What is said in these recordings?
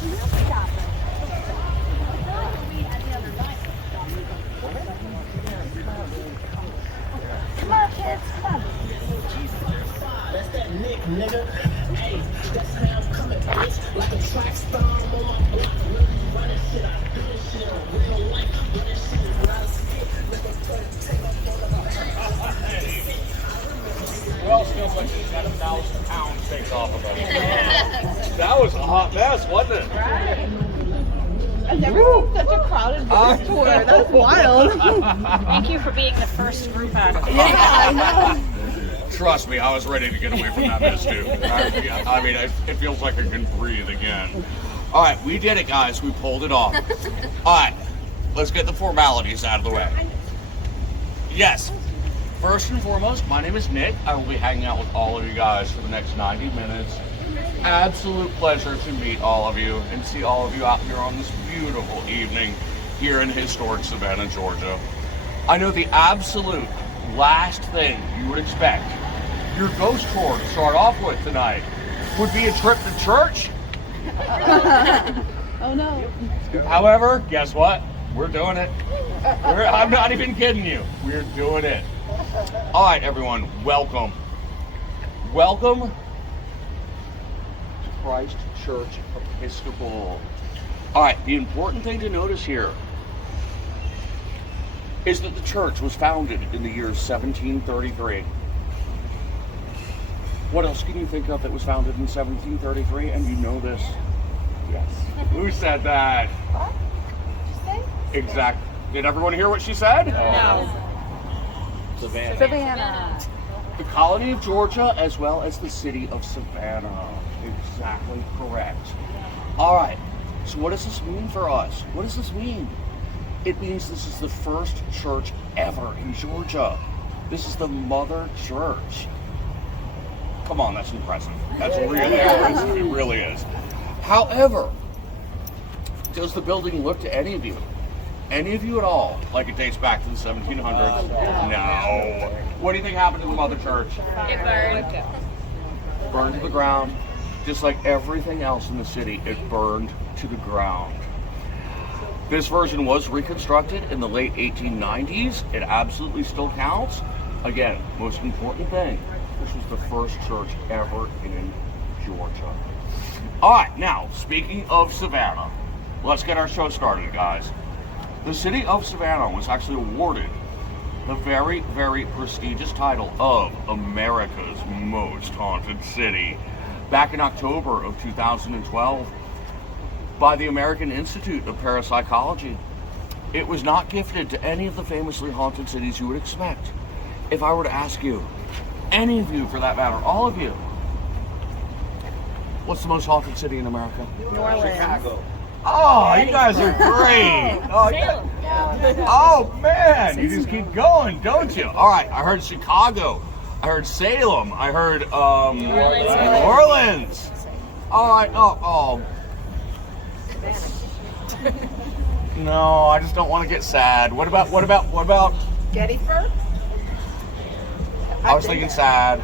Come on, kids, come on. That's that Nick, nigga. Hey, that's how I'm coming, bitch. Like a track star on my block. Really running shit. I do this shit on real life. But this shit is not a skit. Let us try to take up on the Who else feels like she's got 1,000 pounds takes off of us? That was a hot mess, wasn't it? I've never seen such a crowded bus tour. That's wild. Thank you for being the first group act. Yeah, I know. Trust me, I was ready to get away from that mess too. I mean, it feels like I can breathe again. All right, we did it, guys. We pulled it off. All right, let's get the formalities out of the way. Yes, first and foremost, my name is Nick. I will be hanging out with all of you guys for the next 90 minutes. Absolute pleasure to meet all of you and see all of you out here on this beautiful evening here in historic Savannah, Georgia. I know the absolute last thing you would expect your ghost tour to start off with tonight would be a trip to church. Oh no. However, guess what? We're doing it. I'm not even kidding you. We're doing it. All right, everyone, welcome. Welcome to Christ Church Episcopal. All right, the important thing to notice here is that the church was founded in the year 1733. What else can you think of that was founded in 1733? And you know this? Yes. Who said that? What? Did you say? Exactly. Did everyone hear what she said? No. Savannah. Savannah. The colony of Georgia as well as the city of Savannah. Exactly correct. All right. So what does this mean for us? What does this mean? It means this is the first church ever in Georgia. This is the mother church. Come on, that's impressive. That's really impressive. It really is. However, does the building look to any of you? Any of you at all like it dates back to the 1700s? No. What do you think happened to the mother church? It burned. Burned to the ground. Just like everything else in the city, it burned to the ground. This version was reconstructed in the late 1890s. It absolutely still counts. Again, most important thing, this was the first church ever in Georgia. All right, now, speaking of Savannah, let's get our show started, guys. The city of Savannah was actually awarded the very, very prestigious title of America's Most Haunted City back in October of 2012 by the American Institute of Parapsychology. It was not gifted to any of the famously haunted cities you would expect. If I were to ask you, any of you for that matter, all of you, what's the most haunted city in America? New Orleans. Chicago. Oh, you guys are great. Oh man, you just keep going, don't you? All right, I heard Chicago. I heard Salem. I heard New Orleans. All right. Oh. No, I just don't want to get sad. What about? Gettysburg? I was thinking sad.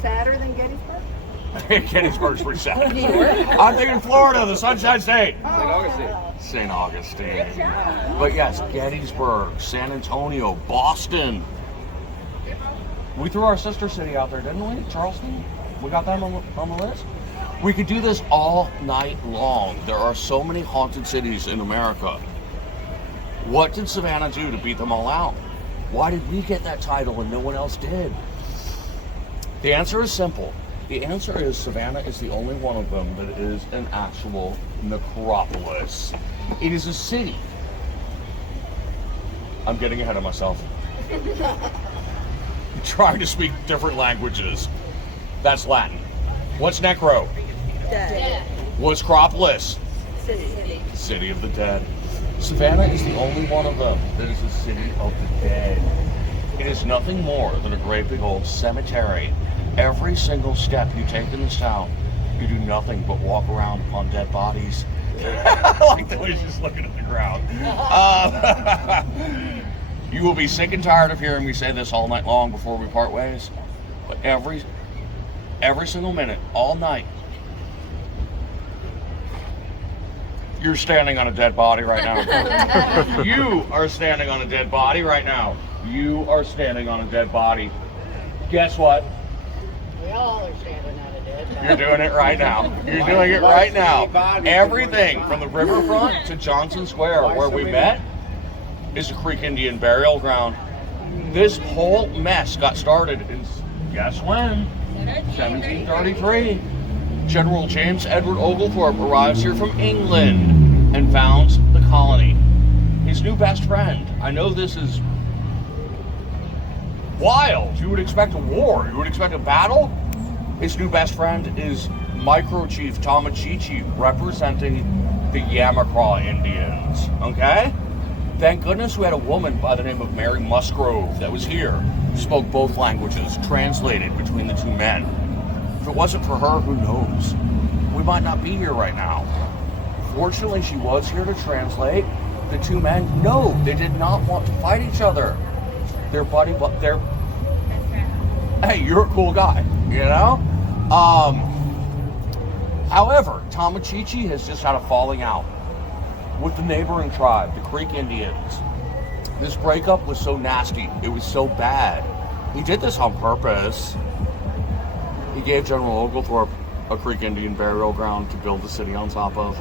Sadder than Gettysburg? Gettysburg's pretty sad. I'm thinking Florida, the Sunshine State. Oh. St. Augustine. But yes, Gettysburg, San Antonio, Boston. We threw our sister city out there, didn't we? Charleston? We got them on the list? We could do this all night long. There are so many haunted cities in America. What did Savannah do to beat them all out? Why did we get that title and no one else did? The answer is simple. The answer is Savannah is the only one of them that is an actual necropolis. It is a city. I'm getting ahead of myself. I'm trying to speak different languages. That's Latin. What's necro? Dead. What's cropolis? City. City of the dead. Savannah is the only one of them that is a city of the dead. It is nothing more than a great big old cemetery. Every single step you take in this town, you do nothing but walk around upon dead bodies. I like the way she's looking at the ground. You will be sick and tired of hearing me say this all night long before we part ways. But every single minute, all night, You're standing on a dead body right now. You are standing on a dead body right now. You are standing on a dead body. Guess what? We all are standing on a dead body. You're doing it right now. You're doing it right now. Everything from the riverfront to Johnson Square, where we met, is a Creek Indian burial ground. This whole mess got started in, guess when? 1733. General James Edward Oglethorpe arrives here from England and founds the colony. His new best friend. I know this is wild. You would expect a war. You would expect a battle. His new best friend is Micro Chief Tamachichi, representing the Yamacraw Indians. Okay? Thank goodness we had a woman by the name of Mary Musgrove that was here, spoke both languages, translated between the two men. If it wasn't for her, who knows? We might not be here right now. Fortunately, she was here to translate. The two men, no, they did not want to fight each other. They're buddy, but they're, hey, you're a cool guy, you know? However, Tamachichi has just had a falling out with the neighboring tribe, the Creek Indians. This breakup was so nasty. It was so bad. He did this on purpose. He gave General Oglethorpe a Creek Indian burial ground to build the city on top of.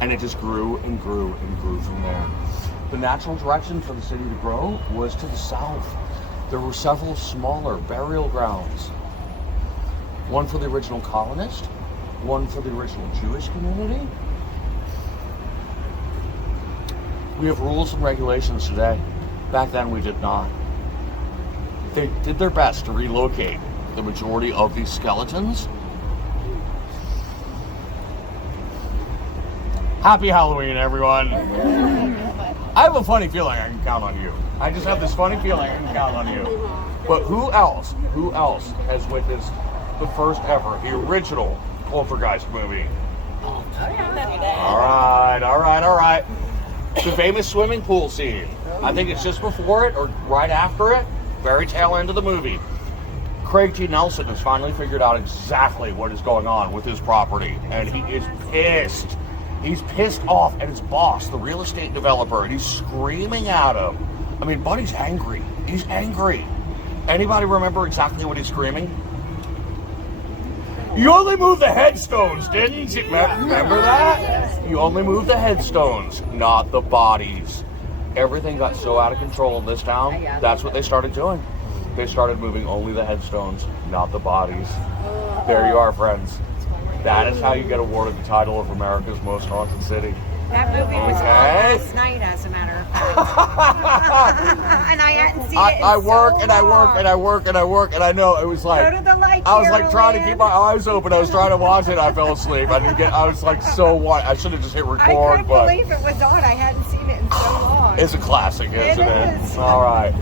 And it just grew and grew and grew from there. The natural direction for the city to grow was to the south. There were several smaller burial grounds. One for the original colonists, one for the original Jewish community. We have rules and regulations today. Back then we did not. They did their best to relocate the majority of these skeletons. Happy Halloween, everyone. I have a funny feeling I can count on you. I just have this funny feeling I can count on you. But who else has witnessed the first ever, the original Poltergeist movie? All right. The famous swimming pool scene. I think it's just before it or right after it, very tail end of the movie. Craig T. Nelson has finally figured out exactly what is going on with his property, and he is pissed. He's pissed off at his boss, the real estate developer, and he's screaming at him. I mean, Buddy's angry. He's angry. Anybody remember exactly what he's screaming? You only moved the headstones, didn't you? Remember that? You only moved the headstones, not the bodies. Everything got so out of control in this town, that's what they started doing. They started moving only the headstones, not the bodies. There you are, friends. That is how you get awarded the title of America's Most Haunted City. That movie was on last night, as a matter of fact. And I hadn't seen it in I work so and I work and I work and I work and I know it was like Go to the light, I was like trying to Carolyn. keep my eyes open. I was trying to watch it. I fell asleep. I was like so what? I should have just hit I record, couldn't but believe it was on. I hadn't seen it in so long. it's a classic, isn't it? is. All right.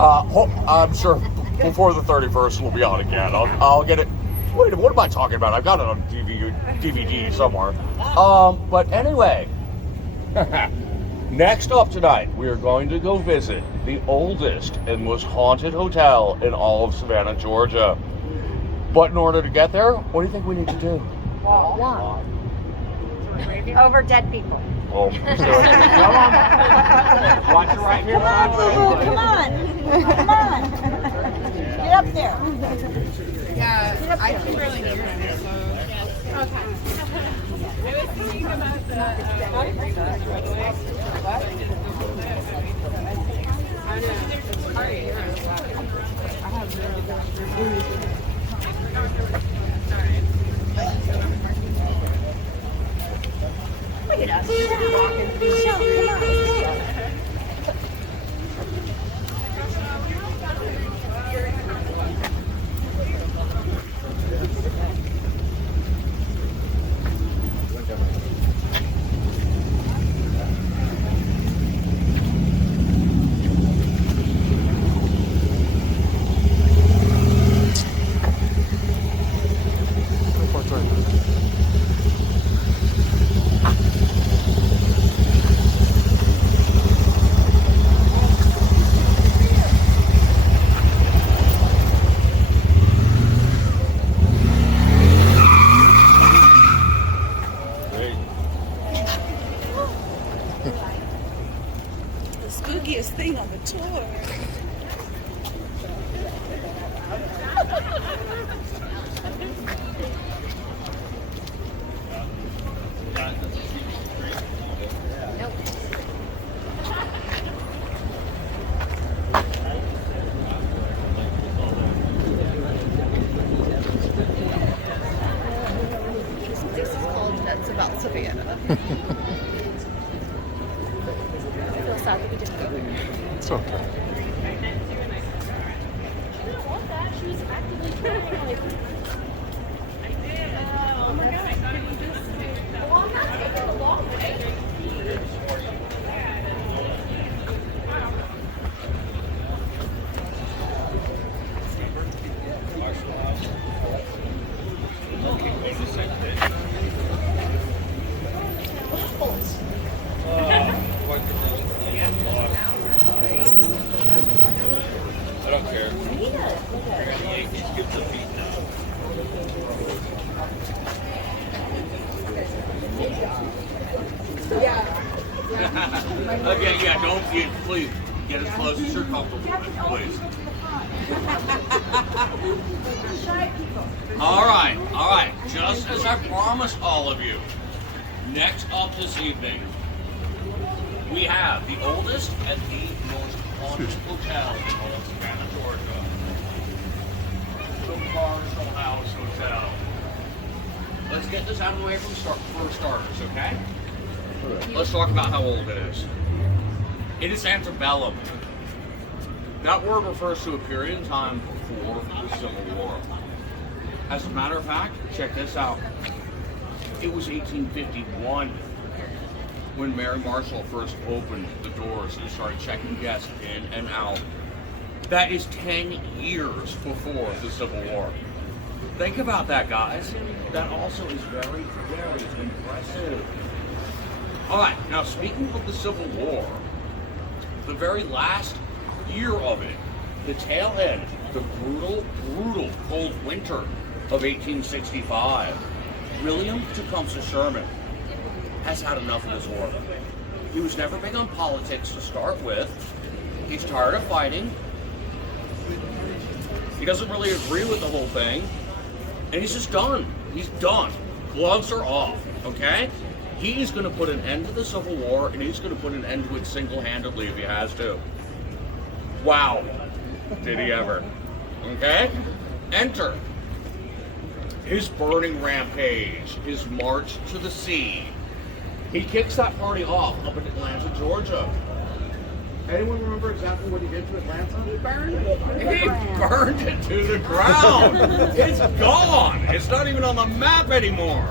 I'm sure before the 31st we'll be on again. I'll get it. Wait, what am I talking about? I've got it on DVD somewhere. But anyway, next up tonight, we are going to go visit the oldest and most haunted hotel in all of Savannah, Georgia. But in order to get there, what do you think we need to do? Walk. Over dead people. Oh, come on. Watch it right here. Come on. Get up there. Yeah, I can barely hear it, so. Okay. I was thinking about the I know. It's hard to hear it, but I have Look at us. Come on. Savannah. I feel sad that we didn't go there. It's okay. She was actively trying, like, oh my god, couldn't you just, well, I'm not taking the long way. I don't care. Okay, yeah, don't get, please, get as close as you're comfortable with, please. All right, just as I promised all of you, next up this evening, we have the oldest and the most haunted hotel in all of Savannah, Georgia. The Marshall House Hotel. Let's get this out of the way for starters, okay? Let's talk about how old it is. It is antebellum. That word refers to a period in time before the Civil War. As a matter of fact, check this out. It was 1851 when Mary Marshall first opened the doors and started checking guests in and out. That is 10 years before the Civil War. Think about that, guys. That also is very, very impressive. All right, now speaking of the Civil War, the very last year of it, the tail end, the brutal, brutal cold winter of 1865, William Tecumseh Sherman has had enough of this war. He was never big on politics to start with. He's tired of fighting. He doesn't really agree with the whole thing. And he's just done. He's done. Gloves are off, okay? He's going to put an end to the Civil War, and he's going to put an end to it single-handedly if he has to. Wow. Did he ever? Okay? Enter his burning rampage, his march to the sea. He kicks that party off up in Atlanta, Georgia. Anyone remember exactly what he did to Atlanta? He burned it to the He ground. burned it to the ground. It's gone. It's not even on the map anymore.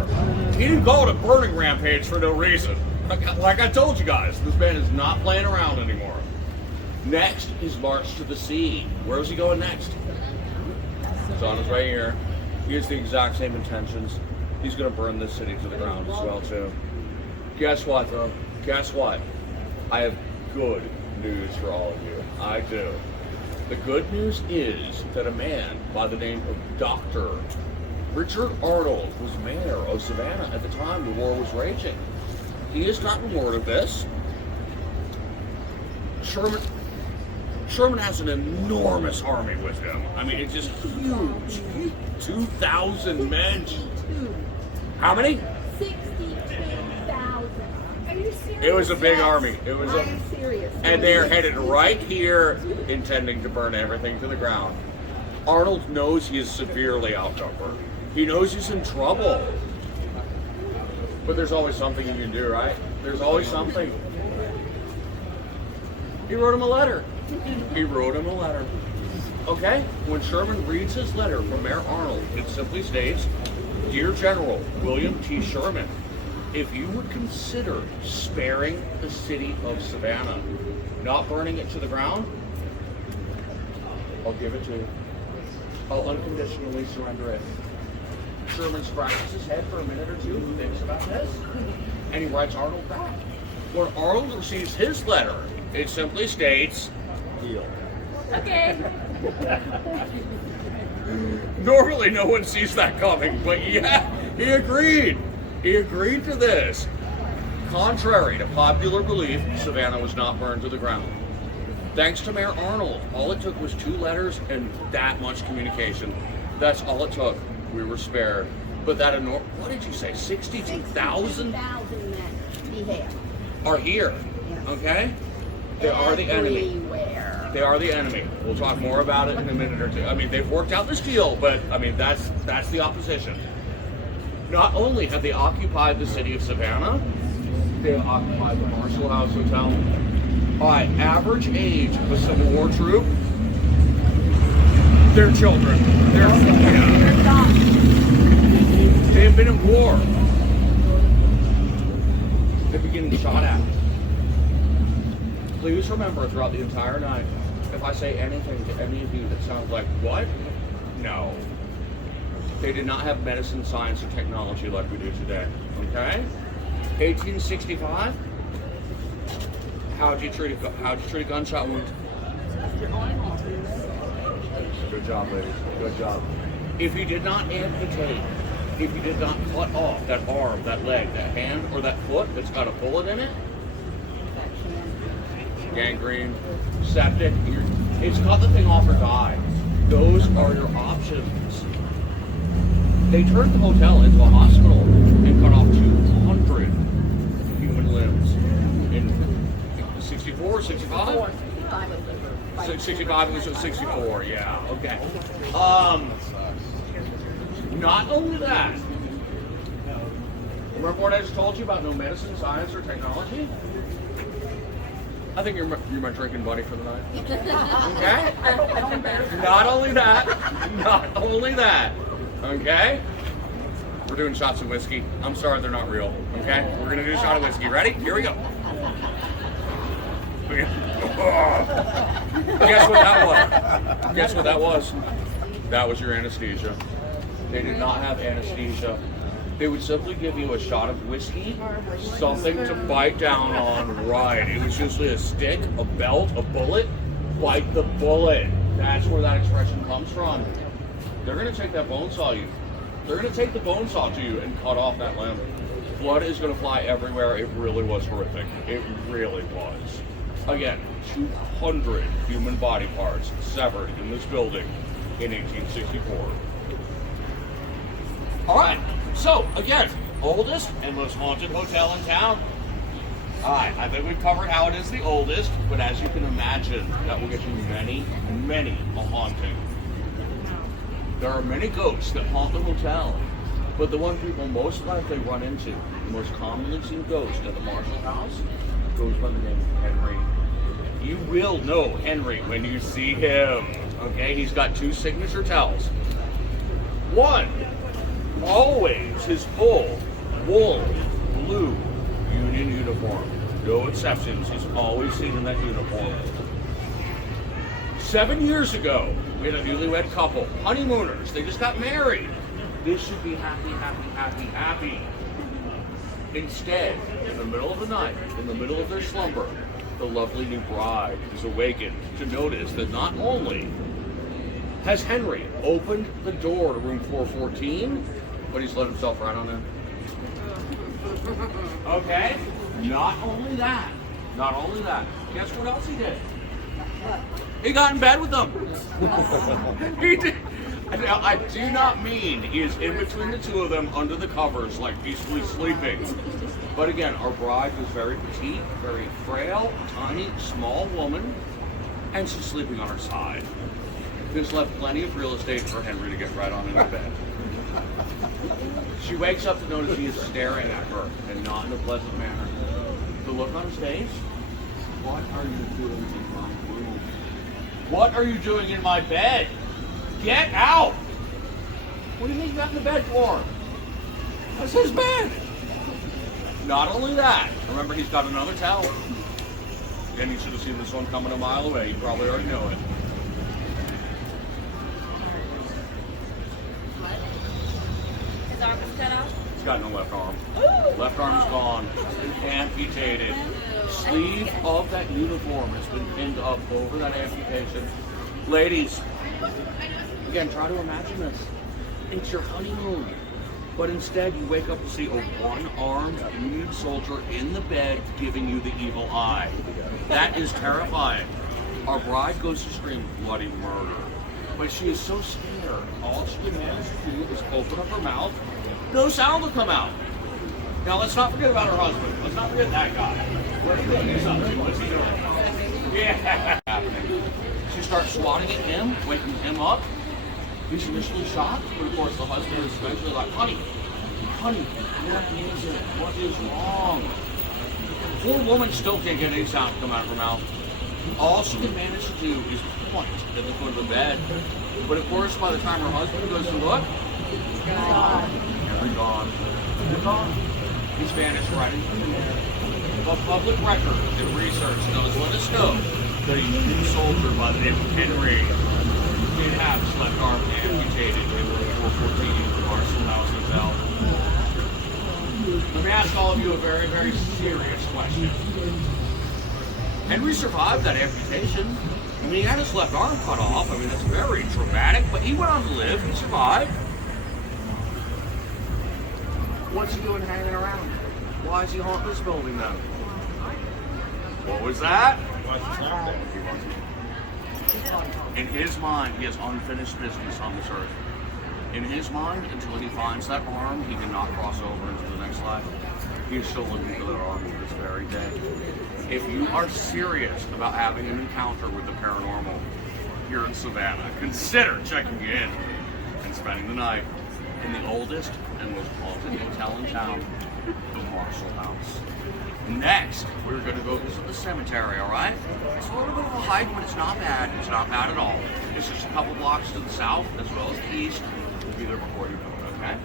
He didn't go on a burning rampage for no reason. Like I told you guys, this man is not playing around anymore. Next is March to the Sea. Where is he going next? It's on his way here. He has the exact same intentions. He's going to burn this city to the ground as well, too. Guess what, though? Guess what? I have good news for all of you. I do. The good news is that a man by the name of Dr. Richard Arnold was mayor of Savannah at the time the war was raging. He has gotten word of this. Sherman has an enormous army with him. I mean, it's just huge. 2,000 men. How many? 62,000. Are you serious? It was a big army. It was I am serious. and they are headed right here, intending to burn everything to the ground. Arnold knows he is severely outnumbered. He knows he's in trouble. But there's always something you can do, right? There's always something. He wrote him a letter. He wrote him a letter. Okay? When Sherman reads his letter from Mayor Arnold, it simply states, "Dear General William T. Sherman, if you would consider sparing the city of Savannah, not burning it to the ground, I'll give it to you. I'll unconditionally surrender it." Sherman scratches his head for a minute or two, thinks about this, and he writes Arnold back. When Arnold receives his letter, it simply states, "Deal." Okay. Normally no one sees that coming, but yeah, he agreed. He agreed to this. Contrary to popular belief, Savannah was not burned to the ground. Thanks to Mayor Arnold, all it took was 2 letters and that much communication. That's all it took. We were spared. But that what did you say? 62,000 men he had. are here. Okay? They are the enemy. Everywhere. They are the enemy. We'll talk more about it in a minute or two. I mean, they've worked out this deal, but I mean, that's the opposition. Not only have they occupied the city of Savannah, they have occupied the Marshall House Hotel. All right, average age of a Civil War troop, they're children. They've been in war. They're beginning shot at. Please remember throughout the entire night, if I say anything to any of you that sounds like, what? No. They did not have medicine, science, or technology like we do today, okay? 1865, how'd you treat a gunshot wound? Good job, ladies, good job. If you did not amputate, if you did not cut off that arm, that leg, that hand, or that foot that's got a bullet in it, gangrene, septic, it's cut the thing off or die. Those are your options. They turned the hotel into a hospital and cut off 200 human limbs in 64 or 65? 65, it was 64, yeah, okay. Not only that, remember what I just told you about no medicine, science, or technology? I think you're my drinking buddy for the night. Okay? Not only that, okay? We're doing shots of whiskey. I'm sorry they're not real, okay? We're gonna do a shot of whiskey. Ready? Here we go. Guess what that was? Guess what that was? That was your anesthesia. They did not have anesthesia. They would simply give you a shot of whiskey, something to bite down on, right. It was usually a stick, a belt, a bullet. Bite the bullet. That's where that expression comes from. They're gonna take that bone saw you. They're gonna take the bone saw to you and cut off that limb. Blood is gonna fly everywhere. It really was horrific. It really was. Again, 200 human body parts severed in this building in 1864. All right, so again, oldest and most haunted hotel in town. All right, I think we've covered how it is the oldest, but as you can imagine, that will get you many a haunting. There are many ghosts that haunt the hotel, but the one people most likely run into, the most commonly seen ghost at the Marshall House, goes by the name of Henry. You will know Henry when you see him, okay? He's got two signature tells. One, always his full wool blue Union uniform. No exceptions, he's always seen in that uniform. 7 years ago, we had a newlywed couple, honeymooners, they just got married. This should be happy. Instead, in the middle of the night, in the middle of their slumber, the lovely new bride is awakened to notice that not only has Henry opened the door to room 414, but he's let himself right on in. Okay? Not only that, guess what else he did? He got in bed with them. He did. Now, I do not mean he is in between the two of them under the covers, like peacefully sleeping. But again, our bride was very petite, very frail, tiny, small woman, and she's sleeping on her side. This left plenty of real estate for Henry to get right on into bed. She wakes up to notice he is staring at her, and not in a pleasant manner. The look on his face, what are you doing in my room? What are you doing in my bed? Get out! What do you think you got in the bed for? That's his bed! Not only that, remember he's got another towel. Again, you should have seen this one coming a mile away. You probably already know it. His arm was cut off? He's got no left arm. Left arm is gone. Amputated. Sleeve of that uniform has been pinned up over that amputation. Ladies, again, try to imagine this. It's your honeymoon. But instead, you wake up to see a one-armed Union soldier in the bed giving you the evil eye. That is terrifying. Our bride goes to scream bloody murder. But she is so scared, all she can manage to do is open up her mouth. No sound will come out. Now, let's not forget about her husband. Let's not forget that guy. We're going to do something. What's he doing? Yeah. She starts swatting at him, waking him up. He's initially shocked, but of course the husband is eventually like, honey, Honey, what is it? What is wrong? Poor woman still can't get any sound to come out of her mouth. All she can manage to do is point at the foot of the bed. But of course, by the time her husband goes to look, he's gone. They're gone. They're gone. He's vanished right into the air. The public record and research knows let us know that a Union soldier by the name of Henry did have his left arm amputated in World War 14 in the Marshall House Hotel. Let me ask all of you a very, very serious question. Henry survived that amputation. I mean, he had his left arm cut off. I mean, that's very traumatic, but he went on to live. He survived. What's he doing hanging around? Why is he haunting this building then? What was that? In his mind, he has unfinished business on this earth. In his mind, until he finds that arm, he cannot cross over into the next life. He is still looking for that arm to this very day. If you are serious about having an encounter with the paranormal here in Savannah, consider checking in and spending the night in the oldest and most haunted hotel in town, the Marshall House. Next, we're going to go visit the cemetery, all right? It's a little bit of a hike, but it's not bad. It's not bad at all. It's just a couple blocks to the south as well as the east. We'll be there before you know it, okay?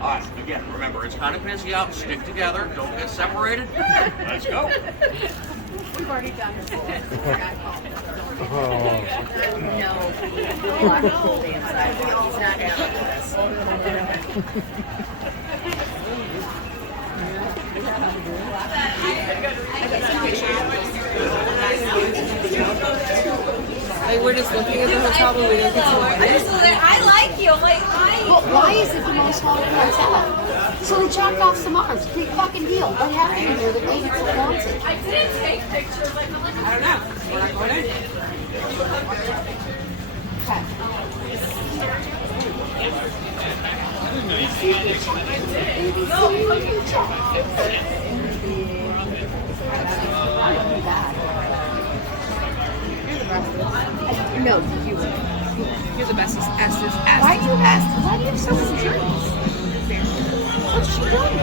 All right, again, remember, it's kind of busy out. Stick together. Don't get separated. Let's go. We've already done this. No, we'll lock the whole damn sidewalk. He's not having this. Like, we're just looking at the hotel, but we don't get to like it. I like you. Like, Why is it the most haunted hotel? So they chopped off some arms. Big fucking deal. What happened in there that made it so haunted? I didn't take pictures. Like, I'm like, I don't know. We're not going in. No, you. You're the best. Why do you ask? Why do you have so much insurance? What's she doing?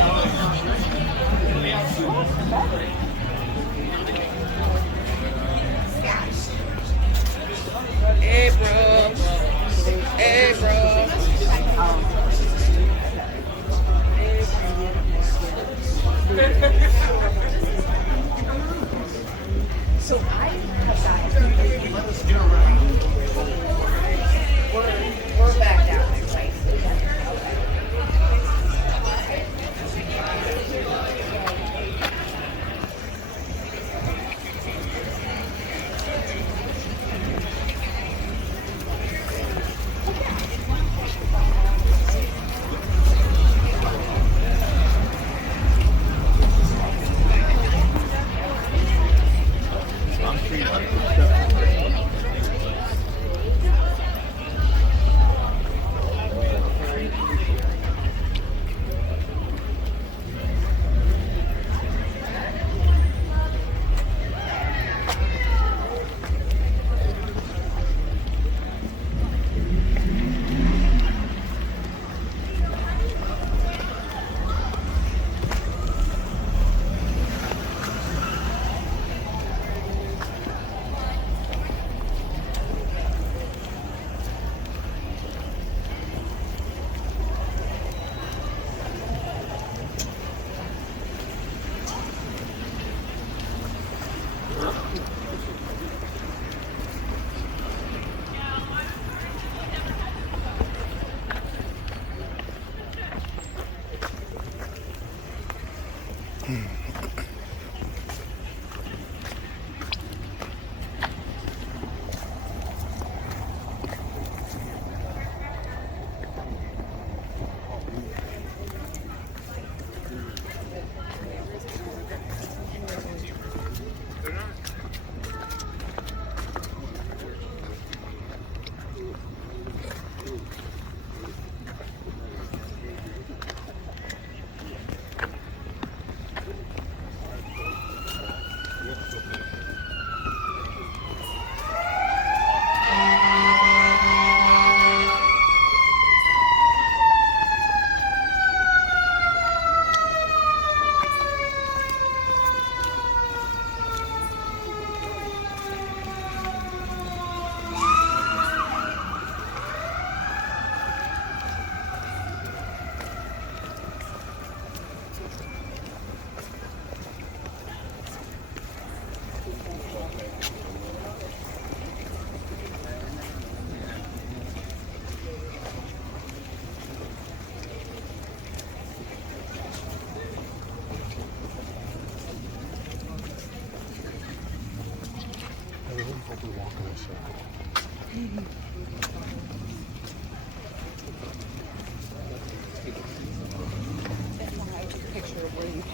April. So I have gotten. We're back down there, right?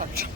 much.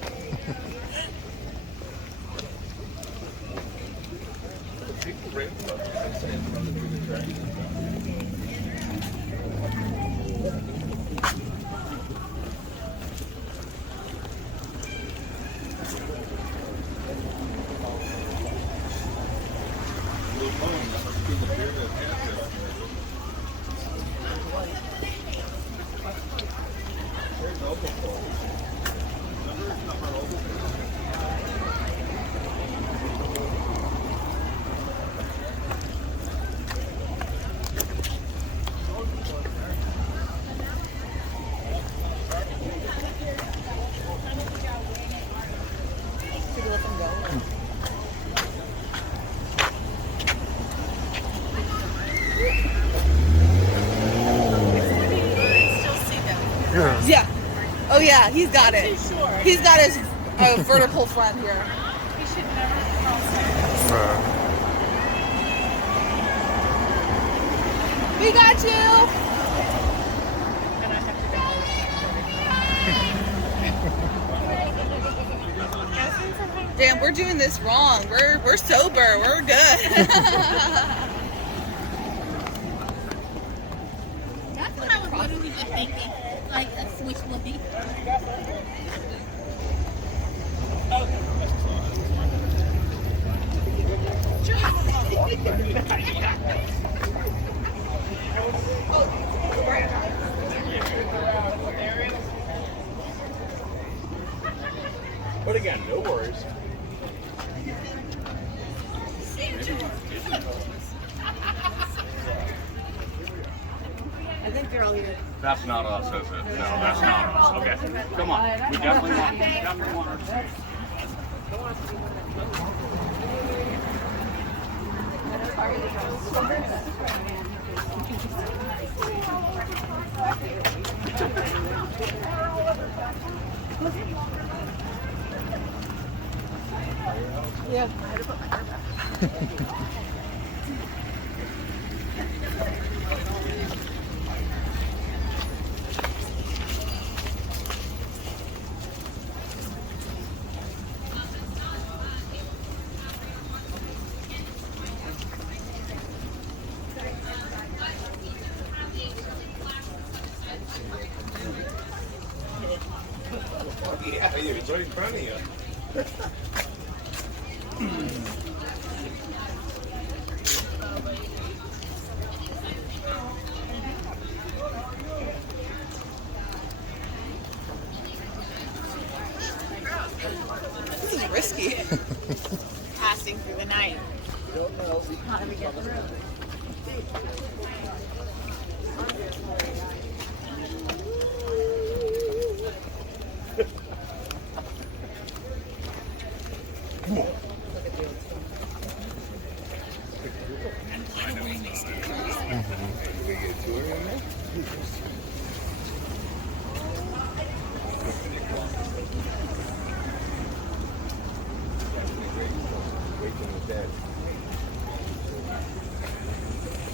Yeah. Oh yeah, he's got it. He's got his vertical front here. He should never cross it. We got you. And I have to go. Damn, we're doing this wrong. We're sober. We're good. That's what I was literally just thinking. Like a switch would But again, no worries. I think they're all here. That's not us, is it? No, that's not us. Okay, come on. We definitely want our... Yeah. Yeah, it's right in front of you. This is risky. Passing through the night. How do we get through?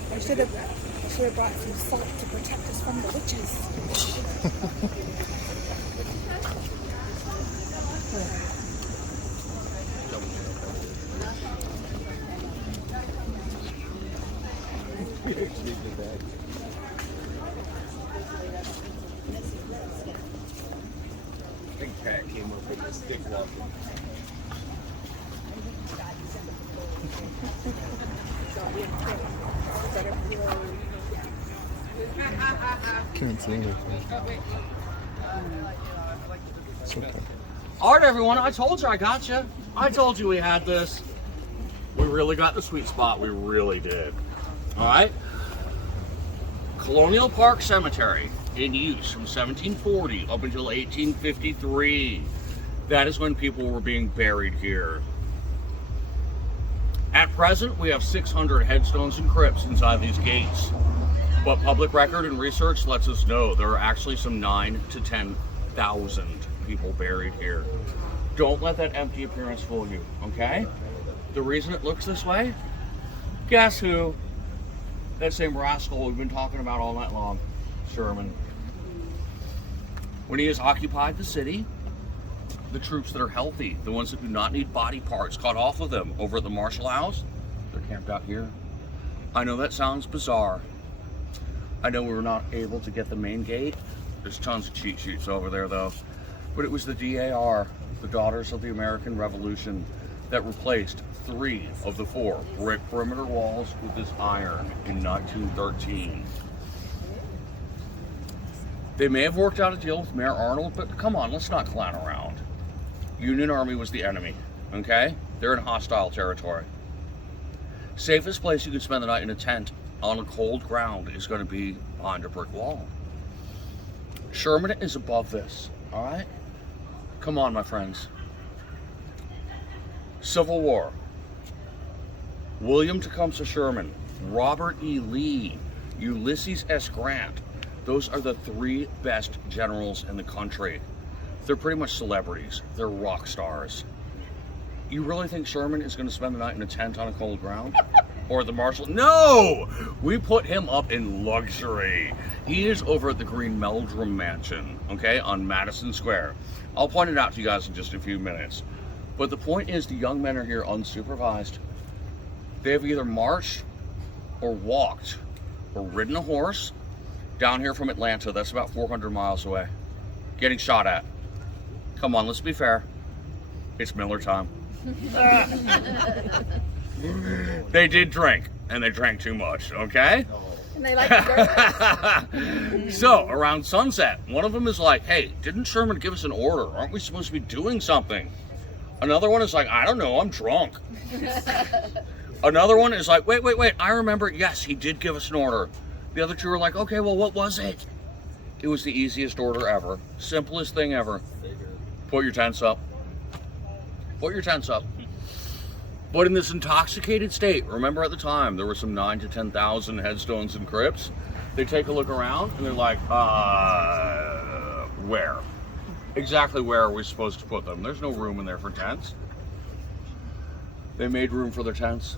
I should have brought some salt to protect us from the witches. I think Pat came up with the stick walking. Can't see anything. All right, everyone. I told you I got you. I told you we had this. We really got the sweet spot. We really did. All right. Colonial Park Cemetery in use from 1740 up until 1853. That is when people were being buried here. At present, we have 600 headstones and crypts inside these gates. But public record and research lets us know there are actually some 9,000 to 10,000 people buried here. Don't let that empty appearance fool you, okay? The reason it looks this way? Guess who? That same rascal we've been talking about all night long, Sherman. When he has occupied the city, the troops that are healthy, the ones that do not need body parts cut off of them over at the Marshall House. They're camped out here. I know that sounds bizarre. I know we were not able to get the main gate. There's tons of cheat sheets over there though. But it was the DAR, the Daughters of the American Revolution, that replaced 3 of the 4 brick perimeter walls with this iron in 1913. They may have worked out a deal with Mayor Arnold, but come on, let's not clown around. Union Army was the enemy, okay? They're in hostile territory. Safest place you can spend the night in a tent on a cold ground is going to be behind a brick wall. Sherman is above this, all right? Come on, my friends. Civil War. William Tecumseh Sherman, Robert E. Lee, Ulysses S. Grant. Those are the 3 best generals in the country. They're pretty much celebrities. They're rock stars. You really think Sherman is going to spend the night in a tent on a cold ground? Or the Marshall? No! We put him up in luxury. He is over at the Green Meldrum Mansion, okay, on Madison Square. I'll point it out to you guys in just a few minutes. But the point is, the young men are here unsupervised. They have either marched or walked or ridden a horse down here from Atlanta. That's about 400 miles away. Getting shot at. Come on, let's be fair. It's Miller time. They did drink, and they drank too much, okay? And they like the So, around sunset, one of them is like, hey, didn't Sherman give us an order? Aren't we supposed to be doing something? Another one is like, I don't know, I'm drunk. Another one is like, wait, I remember, yes, he did give us an order. The other 2 are like, okay, well, what was it? It was the easiest order ever. Simplest thing ever. Put your tents up. Put your tents up. But in this intoxicated state, remember at the time, there were some 9,000 to 10,000 headstones and crypts. They take a look around and they're like, where? Exactly where are we supposed to put them? There's no room in there for tents. They made room for their tents.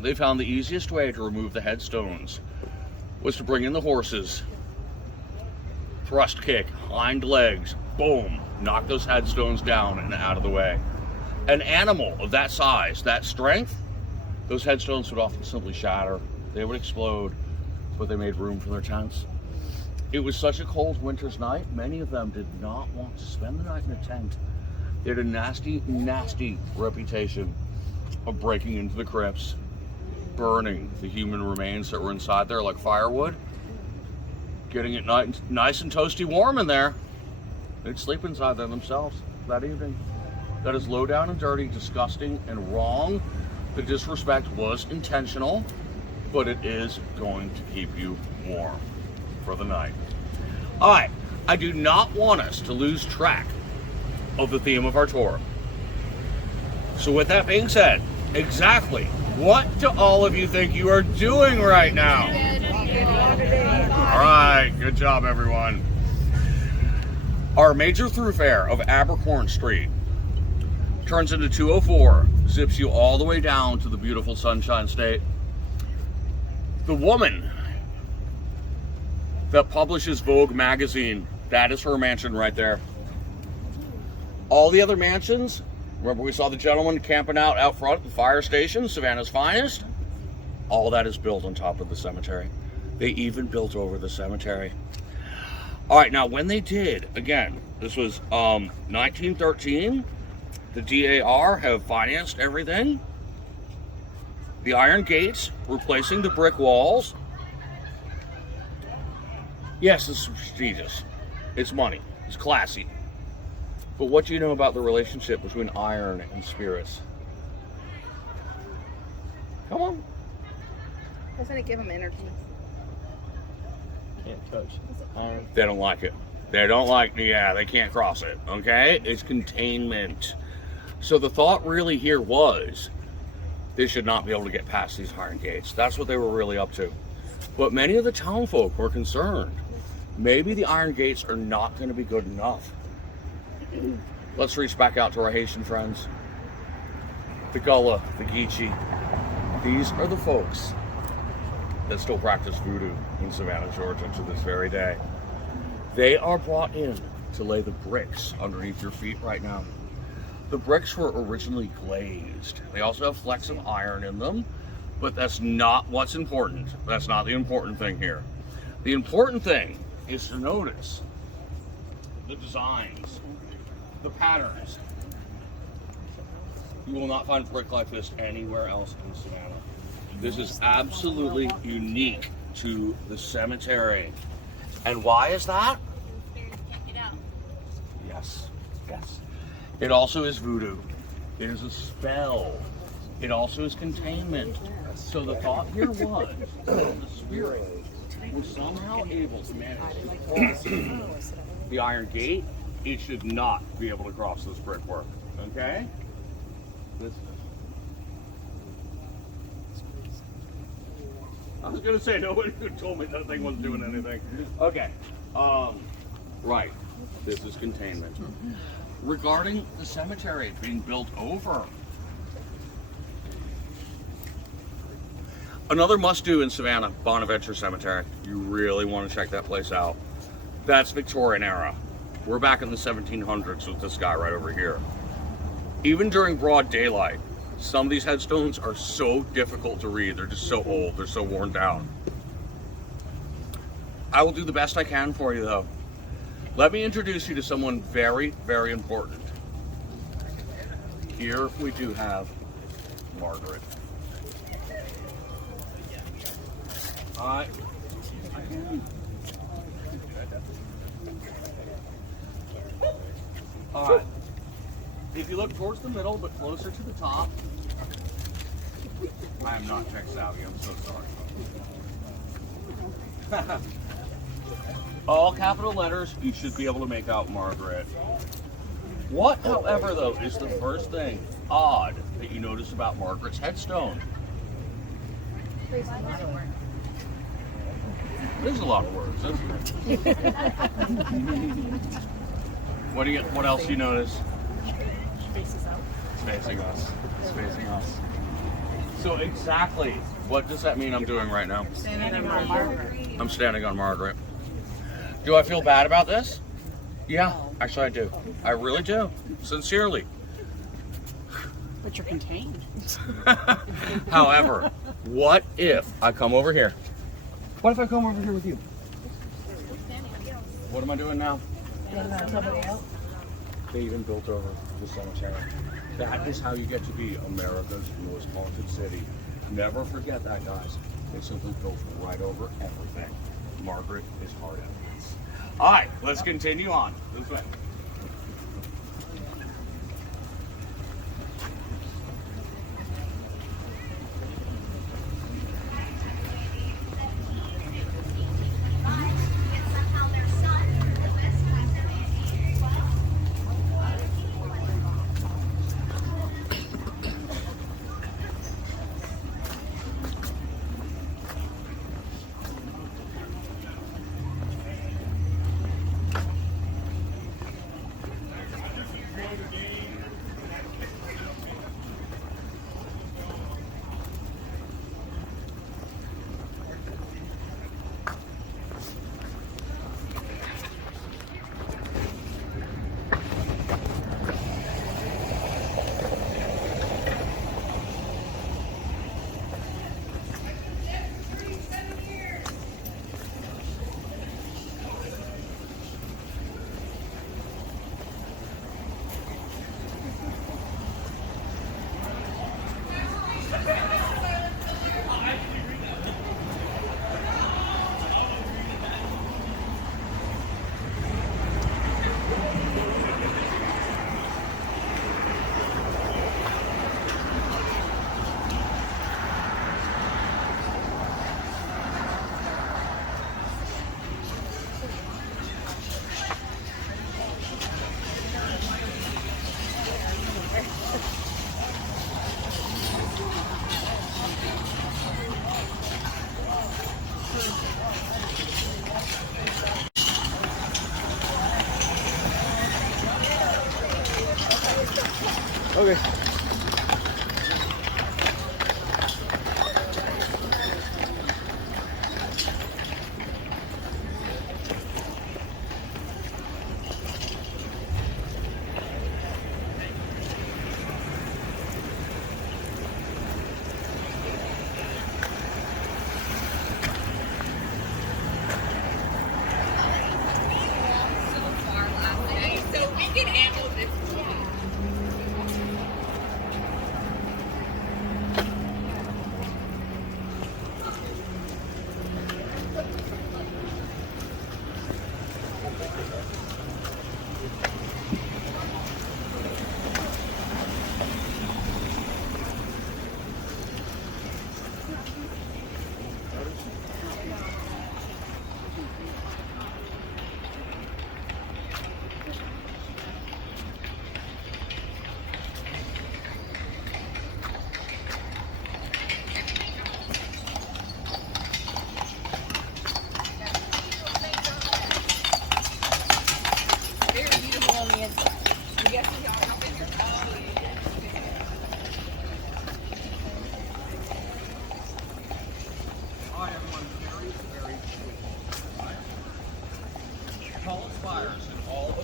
They found the easiest way to remove the headstones was to bring in the horses, thrust kick, hind legs, boom, knock those headstones down and out of the way. An animal of that size, that strength, those headstones would often simply shatter. They would explode, but they made room for their tents. It was such a cold winter's night, many of them did not want to spend the night in a tent. They had a nasty, nasty reputation of breaking into the crypts, burning the human remains that were inside there like firewood, getting it nice and toasty warm in there. They'd sleep inside there themselves that evening. That is low down and dirty, disgusting and wrong. The disrespect was intentional, but it is going to keep you warm for the night. All right, I do not want us to lose track of the theme of our tour. So with that being said, exactly what do all of you think you are doing right now? All right, good job everyone. Our major thoroughfare of Abercorn Street turns into 204, zips you all the way down to the beautiful Sunshine State. The woman that publishes Vogue magazine, that is her mansion right there. All the other mansions, remember we saw the gentleman camping out front at the fire station, Savannah's finest? All that is built on top of the cemetery. They even built over the cemetery. All right, now when they did, again, this was 1913, the DAR have financed everything. The iron gates, replacing the brick walls. Yes, it's prestigious. It's money. It's classy. But what do you know about the relationship between iron and spirits? Come on. Doesn't it give them energy? Can't touch iron. They don't like it. They don't like, yeah, they can't cross it, okay? It's containment. So the thought really here was, they should not be able to get past these iron gates. That's what they were really up to. But many of the townfolk were concerned. Maybe the iron gates are not going to be good enough. Let's reach back out to our Haitian friends. The Gullah, the Geechee. These are the folks that still practice voodoo in Savannah, Georgia to this very day. They are brought in to to lay the bricks underneath your feet right now. The bricks were originally glazed. They also have flecks of iron in them, but that's not what's important. That's not the important thing here. The important thing is to notice the designs, the patterns. You will not find brick like this anywhere else in Savannah. This is absolutely unique to the cemetery. And why is that? Yes, yes. It also is voodoo. It is a spell. It also is containment. So the thought here was the spirit was somehow able to manage to cross the iron gate. It should not be able to cross this brickwork. Okay? I was gonna say nobody told me that thing wasn't doing anything. Okay. Right. This is containment. Regarding the cemetery being built over. Another must-do in Savannah, Bonaventure Cemetery. You really want to check that place out. That's Victorian era. We're back in the 1700s with this guy right over here. Even during broad daylight, some of these headstones are so difficult to read. They're just so old. They're so worn down. I will do the best I can for you, though. Let me introduce you to someone very, very important. Here we do have Margaret. Alright. Alright. If you look towards the middle, but closer to the top, I am not tech savvy, I'm so sorry. All capital letters, you should be able to make out Margaret. What, however, though, is the first thing odd that you notice about Margaret's headstone? There's a lot of words, isn't there? What else do you notice? Faces out. It's facing us. It's facing us. So exactly, what does that mean I'm doing right now? Standing on Margaret. I'm standing on Margaret. Do I feel bad about this? Yeah, actually I do. I really do. Sincerely. But you're contained. However, what if I come over here? What if I come over here with you? What am I doing now? They even built over the cemetery. That is how you get to be America's most haunted city. Never forget that, guys. They simply built right over everything. Margaret is hard evidence. All right, let's continue on. This way. Okay.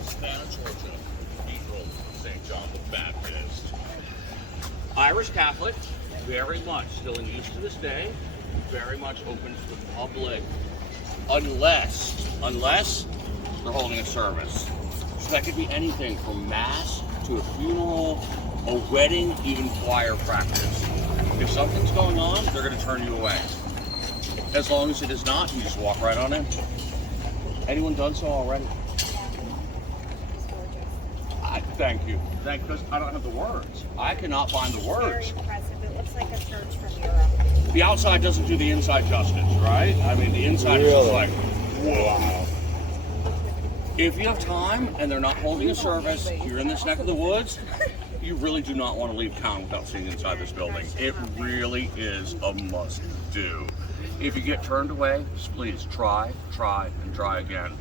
Savanah, Georgia, Cathedral St. John the Baptist. Irish Catholic, very much still in use to this day, very much open to the public, unless they're holding a service. So that could be anything from mass to a funeral, a wedding, even choir practice. If something's going on, they're going to turn you away. As long as it is not, you just walk right on in. Anyone done so already? Thank you. Because I don't have the words. I cannot find the words. Very impressive. It looks like a church from Europe. The outside doesn't do the inside justice, right? I mean, the inside is just like, wow. If you have time and they're not holding a service, you're in this neck of the woods, you really do not want to leave town without seeing inside this building. It really is a must-do. If you get turned away, just please try, and try again.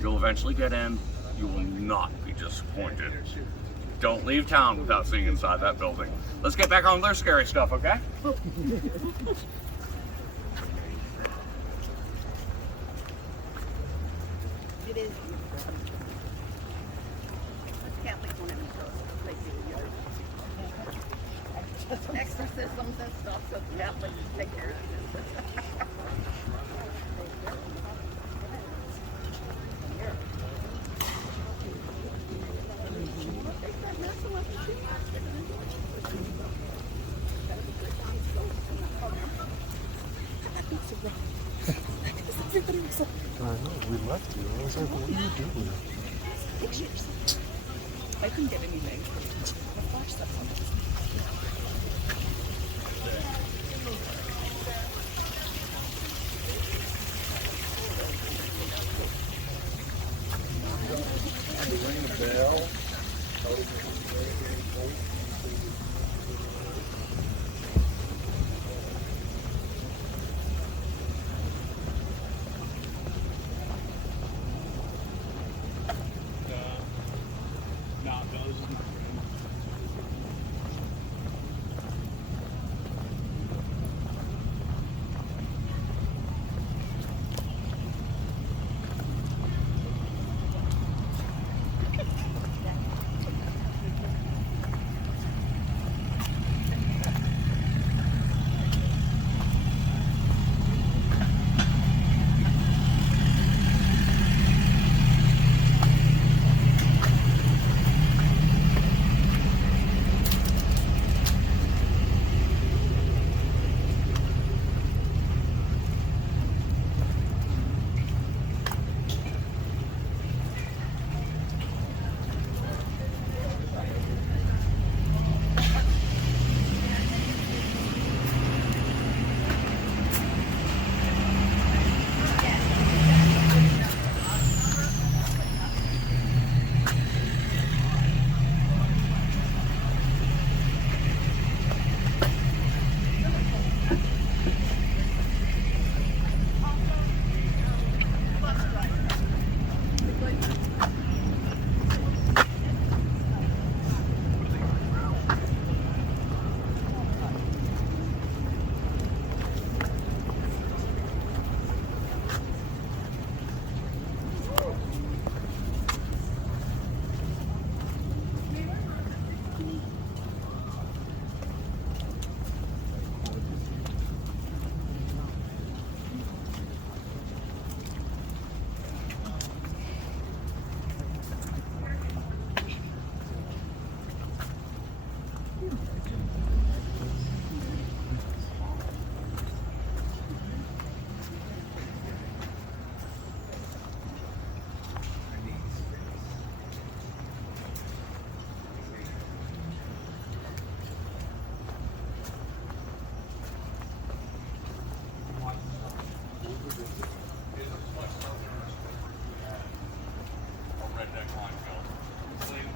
You'll eventually get in. You will not be disappointed. Don't leave town without seeing inside that building. Let's get back on with our scary stuff, okay? It is. Catholics don't have any ghosts. They do exorcisms and stuff, so Catholics take care of it. Everybody was like, I know, we left you. I was like, what are you doing? pictures. I couldn't get anything. The flash stuff on this.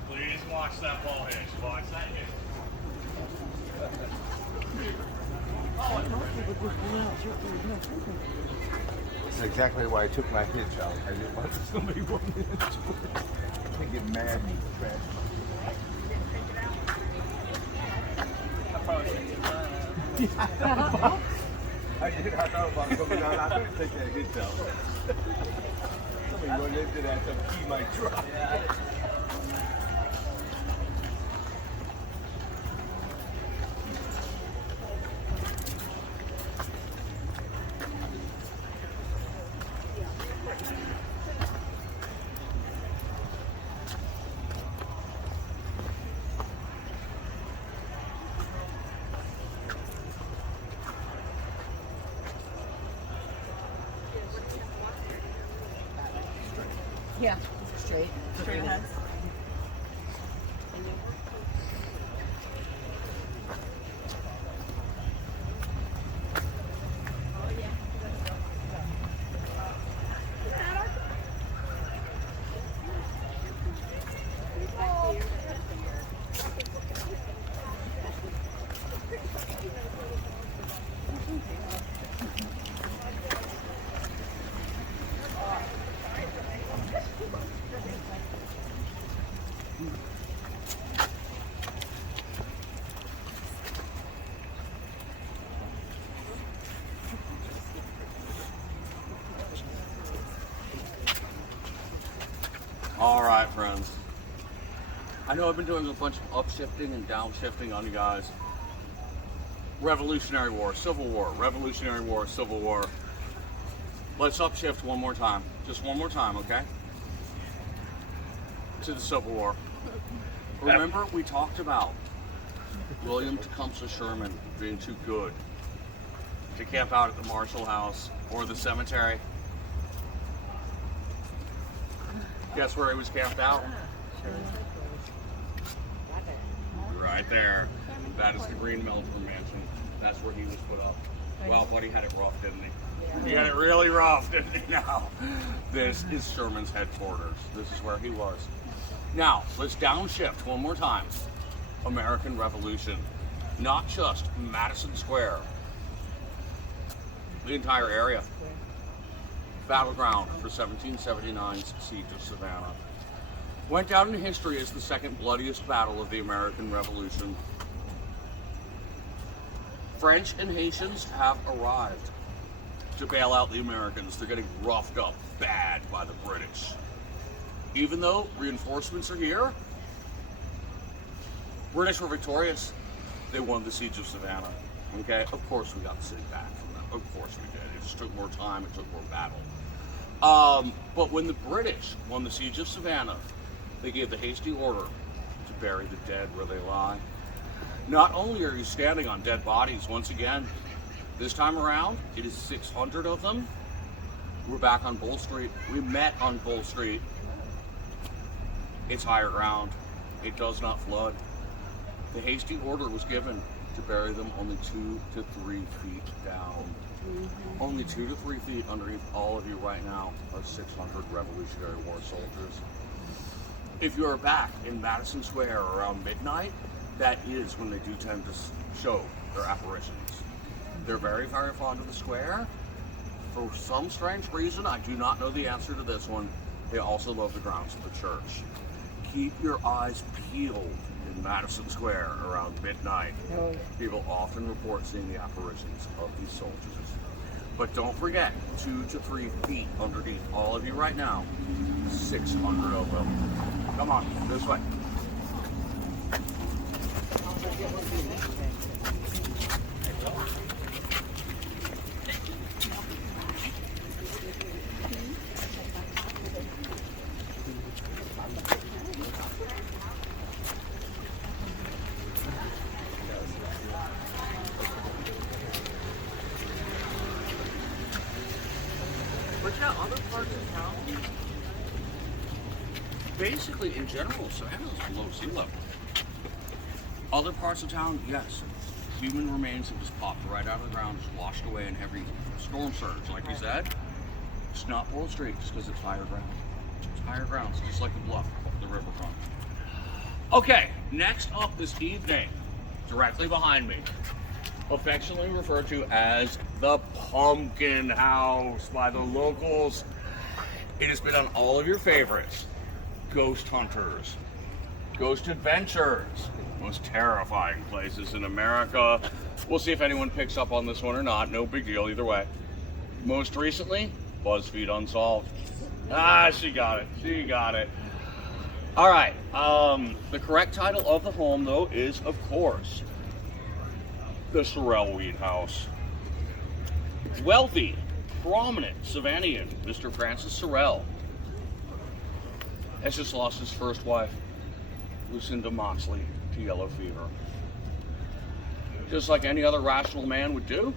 Please watch that ball hitch. Watch that hitch. That's exactly why I took my hitch out. I didn't want somebody walking into it. I get mad and trash. I did. I thought about coming down. I better take that hitch out. Somebody run into that, some key might drop. Yeah. Straight. Straight ahead. All right, friends. I know I've been doing a bunch of upshifting and downshifting on you guys. Revolutionary War, Civil War, Revolutionary War, Civil War. Let's upshift one more time. Just one more time, okay? To the Civil War. Remember, we talked about William Tecumseh Sherman being too good to camp out at the Marshall House or the cemetery. Guess where he was camped out? Right there. That is the Green Military Mansion. That's where he was put up. Well, buddy had it rough, didn't he? He had it really rough, didn't he? Now, this is Sherman's headquarters. This is where he was. Now, let's downshift one more time. American Revolution. Not just Madison Square. The entire area. Battleground for 1779's siege of Savannah. Went down in history as the second bloodiest battle of the American Revolution. French and Haitians have arrived to bail out the Americans. They're getting roughed up bad by the British. Even though reinforcements are here, British were victorious. They won the siege of Savannah. Okay, of course we got the city back from them. Of course we did. It just took more time. It took more battle. But when the British won the siege of Savannah, they gave the hasty order to bury the dead where they lie. Not only are you standing on dead bodies once again, this time around, it is 600 of them. We're back on Bull Street. We met on Bull Street. It's higher ground. It does not flood. The hasty order was given to bury them only 2 to 3 feet down. Only 2 to 3 feet underneath all of you right now are 600 Revolutionary War soldiers. If you are back in Madison Square around midnight, that is when they do tend to show their apparitions. They're very, very fond of the square. For some strange reason, I do not know the answer to this one, they also love the grounds of the church. Keep your eyes peeled in Madison Square around midnight. People often report seeing the apparitions of these soldiers. But don't forget, 2 to 3 feet underneath all of you right now, 600 of them. Come on, this way. But yeah, other parts of town, basically in general, Savannah's below sea level. Other parts of town, yes, human remains have just popped right out of the ground, just washed away in heavy storm surge, like you said. It's not Wall Street, just because it's higher ground. It's higher ground, it's just like the bluff, the riverfront. Okay, next up this evening, directly behind me, affectionately referred to as the Pumpkin House by the locals. It has been on all of your favorites. Ghost hunters, ghost adventures, most terrifying places in America. We'll see if anyone picks up on this one or not. No big deal either way. Most recently, BuzzFeed Unsolved. Ah, she got it. She got it. All right. The correct title of the home, though, is, of course, the Sorrel-Weed House. Wealthy, prominent Savannian, Mr. Francis Sorrel, has just lost his first wife, Lucinda Moxley, to yellow fever. Just like any other rational man would do.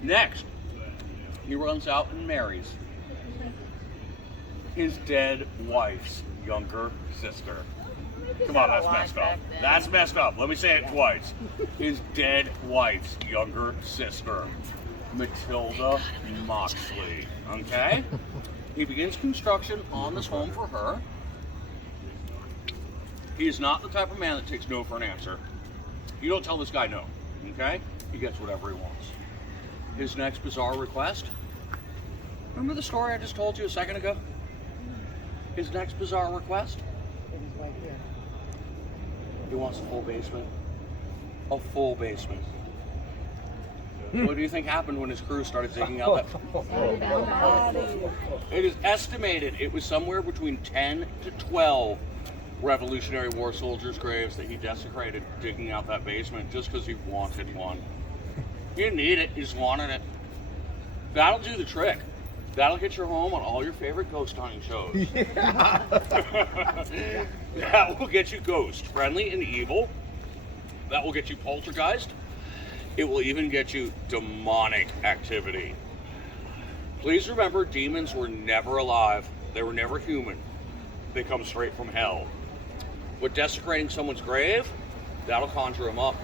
Next, he runs out and marries his dead wife's younger sister. Come on, that's messed up. That's messed up. Let me say it twice. His dead wife's younger sister, Matilda Moxley. Okay? He begins construction on this home for her. He is not the type of man that takes no for an answer. You don't tell this guy no. Okay? He gets whatever he wants. His next bizarre request. Remember the story I just told you a second ago? His next bizarre request? He wants a full basement. A full basement. What do you think happened when his crew started digging out that? It is estimated it was somewhere between 10 to 12 Revolutionary War soldiers' graves that he desecrated digging out that basement just because he wanted one. He didn't need it, he just wanted it. That'll do the trick. That'll get your home on all your favorite ghost hunting shows. Yeah. That will get you ghost friendly and evil. That will get you poltergeist. It will even get you demonic activity. Please remember, demons were never alive. They were never human. They come straight from hell. But desecrating someone's grave, that'll conjure them up.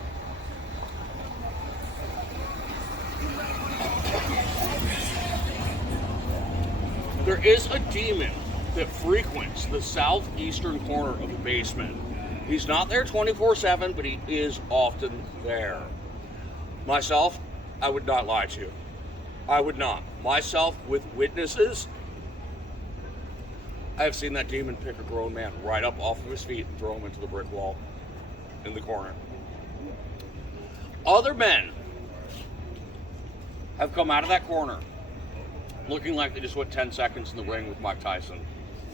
There is a demon that frequents the southeastern corner of the basement. He's not there 24/7, but he is often there. Myself, I would not lie to you. I would not. Myself, with witnesses, I have seen that demon pick a grown man right up off of his feet and throw him into the brick wall in the corner. Other men have come out of that corner looking like they just went 10 seconds in the ring with Mike Tyson.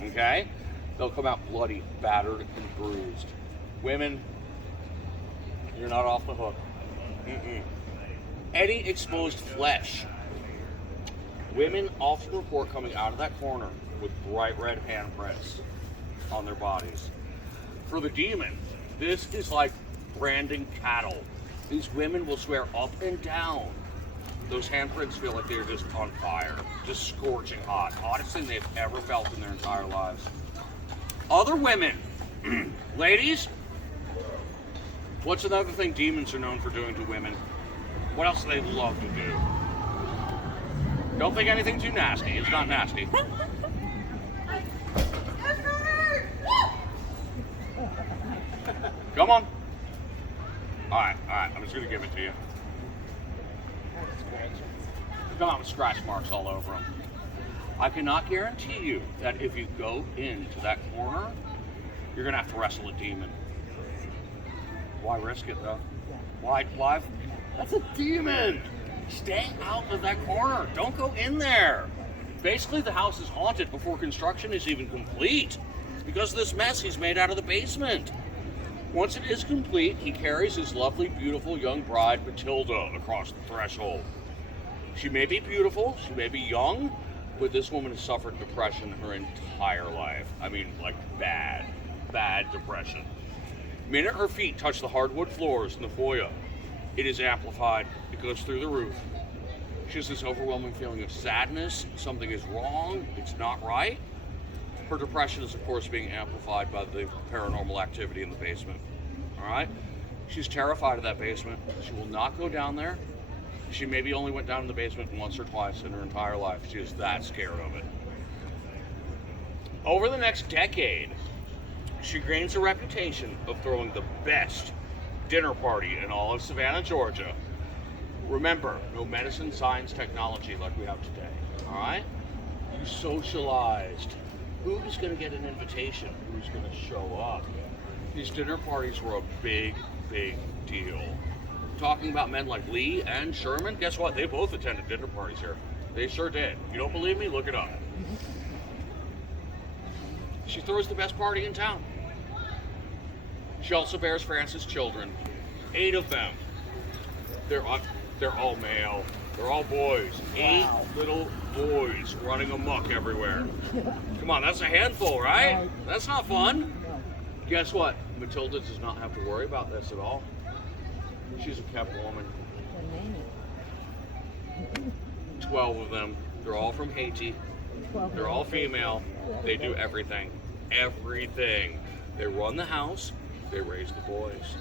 Okay? They'll come out bloody, battered, and bruised. Women, you're not off the hook. Any exposed flesh. Women often report coming out of that corner with bright red handprints on their bodies. For the demon, this is like branding cattle. These women will swear up and down those handprints feel like they're just on fire, just scorching hot, hottest thing they've ever felt in their entire lives. Other women, ladies, what's another thing demons are known for doing to women? What else do they love to do? Don't think anything too nasty. It's not nasty. Come on. All right. I'm just gonna give it to you. Come out with scratch marks all over them. I cannot guarantee you that if you go into that corner, you're gonna have to wrestle a demon. Why risk it though? Why? That's a demon. Stay out of that corner. Don't go in there. Basically, the house is haunted before construction is even complete because of this mess he's made out of the basement. Once it is complete, he carries his lovely, beautiful young bride, Matilda, across the threshold. She may be beautiful, she may be young, but this woman has suffered depression her entire life. I mean, like bad depression. The minute her feet touch the hardwood floors in the foyer, it is amplified. It goes through the roof. She has this overwhelming feeling of sadness. Something is wrong. It's not right. Her depression is, of course, being amplified by the paranormal activity in the basement. All right? She's terrified of that basement. She will not go down there. She maybe only went down in the basement once or twice in her entire life. She is that scared of it. Over the next decade, she gains a reputation of throwing the best dinner party in all of Savannah, Georgia. Remember, no medicine, science, technology like we have today. All right? You socialized. Who's going to get an invitation? Who's going to show up? These dinner parties were a big deal. Talking about men like Lee and Sherman, guess what? They both attended dinner parties here. They sure did. You don't believe me? Look it up. She throws the best party in town. She also bears Francis children. 8 of them. They're all male. They're all boys. 8 little boys running amok everywhere. Come on, that's a handful, right? That's not fun. Guess what? Matilda does not have to worry about this at all. She's a kept woman. 12 of them. They're all from Haiti. They're all female. They do everything. Everything. They run the house. They raise the boys.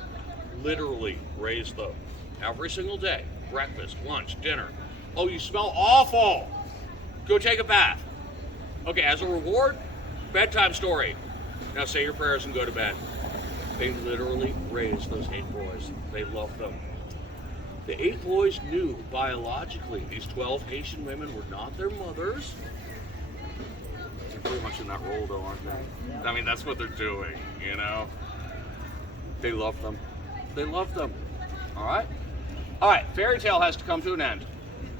Literally raise them. Every single day. Breakfast, lunch, dinner. Oh, you smell awful. Go take a bath. Okay, as a reward, bedtime story. Now say your prayers and go to bed. They literally raised those 8 boys. They loved them. The 8 boys knew biologically these 12 Haitian women were not their mothers. They're pretty much in that role though, aren't they? I mean, that's what they're doing, you know? They love them. They love them. All right? All right, fairy tale has to come to an end.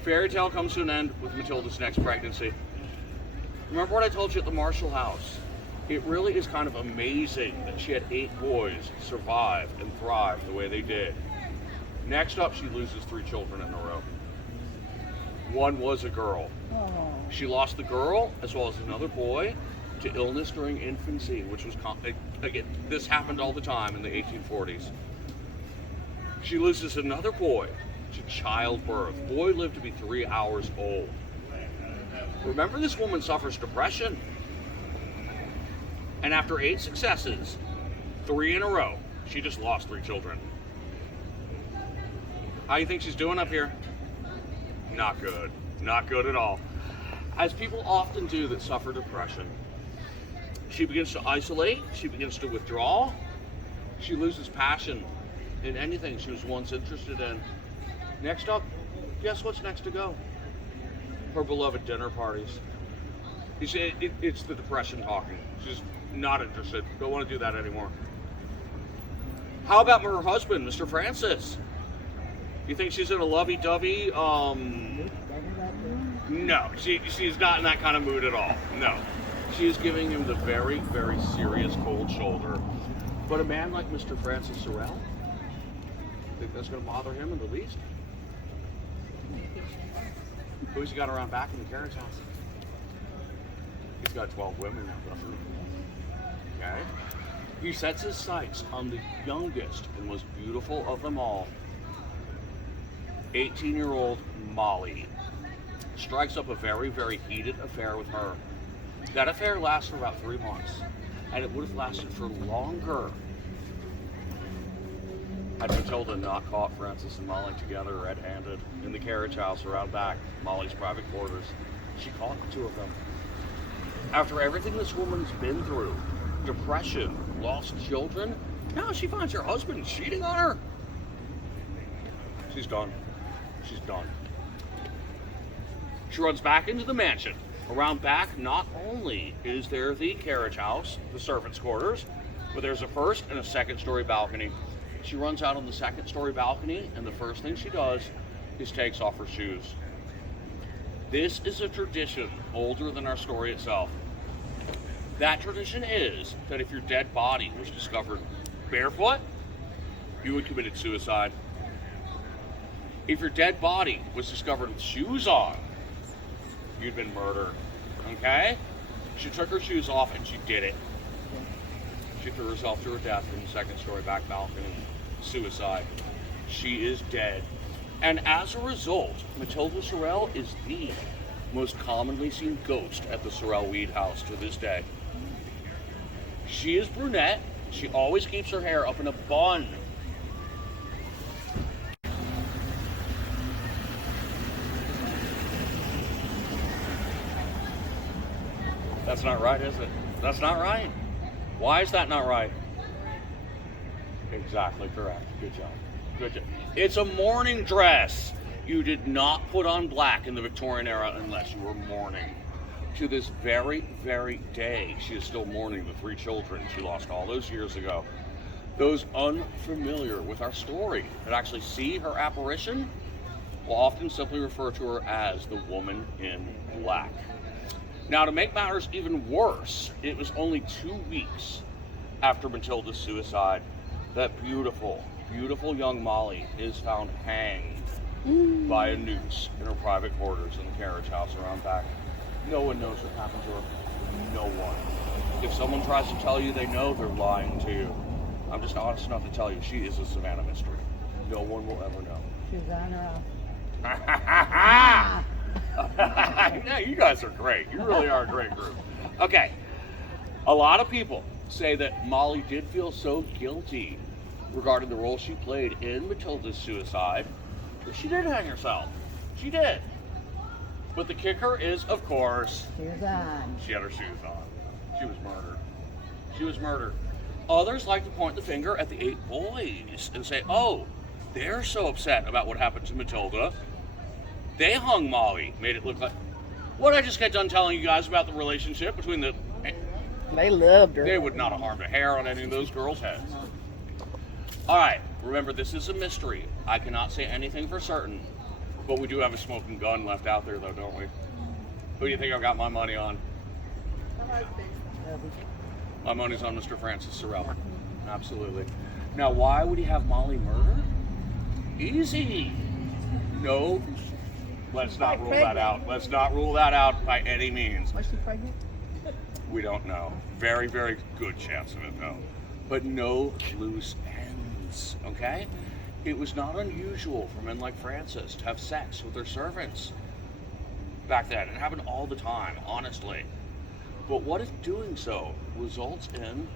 Fairy tale comes to an end with Matilda's next pregnancy. Remember what I told you at the Marshall house? It really is kind of amazing that she had 8 boys survive and thrive the way they did. Next up, she loses 3 children in a row. One was a girl. She lost the girl as well as another boy to illness during infancy, which was, again, this happened all the time in the 1840s. She loses another boy to childbirth. Boy lived to be 3 hours old. Remember, this woman suffers depression. And after 8 successes, 3 in a row, she just lost 3 children. How do you think she's doing up here? Not good. Not good at all. As people often do that suffer depression, she begins to isolate, she begins to withdraw, she loses passion in anything she was once interested in. Next up, guess what's next to go? Her beloved dinner parties. You see, it's the depression talking. She's not interested. Don't want to do that anymore. How about her husband, Mr. Francis? You think she's in a lovey-dovey? No, she's not in that kind of mood at all. No. She is giving him the very, very serious cold shoulder. But a man like Mr. Francis Sorrell, think that's going to bother him in the least? Who's he got around back in the carriage house? He's got 12 women now, doesn't he? Okay. He sets his sights on the youngest and most beautiful of them all, 18-year-old Molly. Strikes up a very, very heated affair with her. That affair lasts for about 3 months, and it would have lasted for longer had Matilda not caught Francis and Molly together red-handed in the carriage house around back, Molly's private quarters. She caught the 2 of them. After everything this woman's been through, depression, lost children, now she finds her husband cheating on her. She's done. She's done. She runs back into the mansion. Around back, not only is there the carriage house, the servants' quarters, but there's a first and a second-story balcony. She runs out on the second-story balcony, and the first thing she does is takes off her shoes. This is a tradition older than our story itself. That tradition is that if your dead body was discovered barefoot, you had committed suicide. If your dead body was discovered with shoes on, you'd been murdered. Okay? She took her shoes off and she did it. She threw herself to her death from the second-story back balcony. Suicide. She is dead. And as a result, Matilda Sorrell is the most commonly seen ghost at the Sorrell Weed House to this day. She is brunette. She always keeps her hair up in a bun. That's not right, is it? That's not right. Why is that not right? Exactly correct. Good job. Good job. It's a mourning dress. You did not put on black in the Victorian era unless you were mourning. To this very, very day, she is still mourning the 3 children she lost all those years ago. Those unfamiliar with our story that actually see her apparition will often simply refer to her as the woman in black. Now, to make matters even worse, it was only 2 weeks after Matilda's suicide that beautiful, beautiful young Molly is found hanged by a noose in her private quarters in the carriage house around back. No one knows what happened to her. No one. If someone tries to tell you they know, they're lying to you. I'm just honest enough to tell you, she is a Savanah mystery. No one will ever know. She's on her own. Yeah, you guys are great. You really are a great group. Okay. A lot of people say that Molly did feel so guilty regarding the role she played in Matilda's suicide that she did hang herself. She did. But the kicker is, of course, she had her shoes on. She was murdered. She was murdered. Others like to point the finger at the 8 boys and say, oh, they're so upset about what happened to Matilda. They hung Molly, made it look like... What I just got done telling you guys about the relationship between the... They loved her. They would not have harmed a hair on any of those girls' heads. All right, remember, this is a mystery. I cannot say anything for certain, but we do have a smoking gun left out there, though, don't we? Who do you think I've got my money on? My money's on Mr. Francis Sorrell. Absolutely. Now, why would he have Molly murdered? Easy. No. Let's not rule that out. Let's not rule that out by any means. Was she pregnant? We don't know. Very, very good chance of it, though. But no loose ends, okay? It was not unusual for men like Francis to have sex with their servants back then. It happened all the time, honestly. But what if doing so results in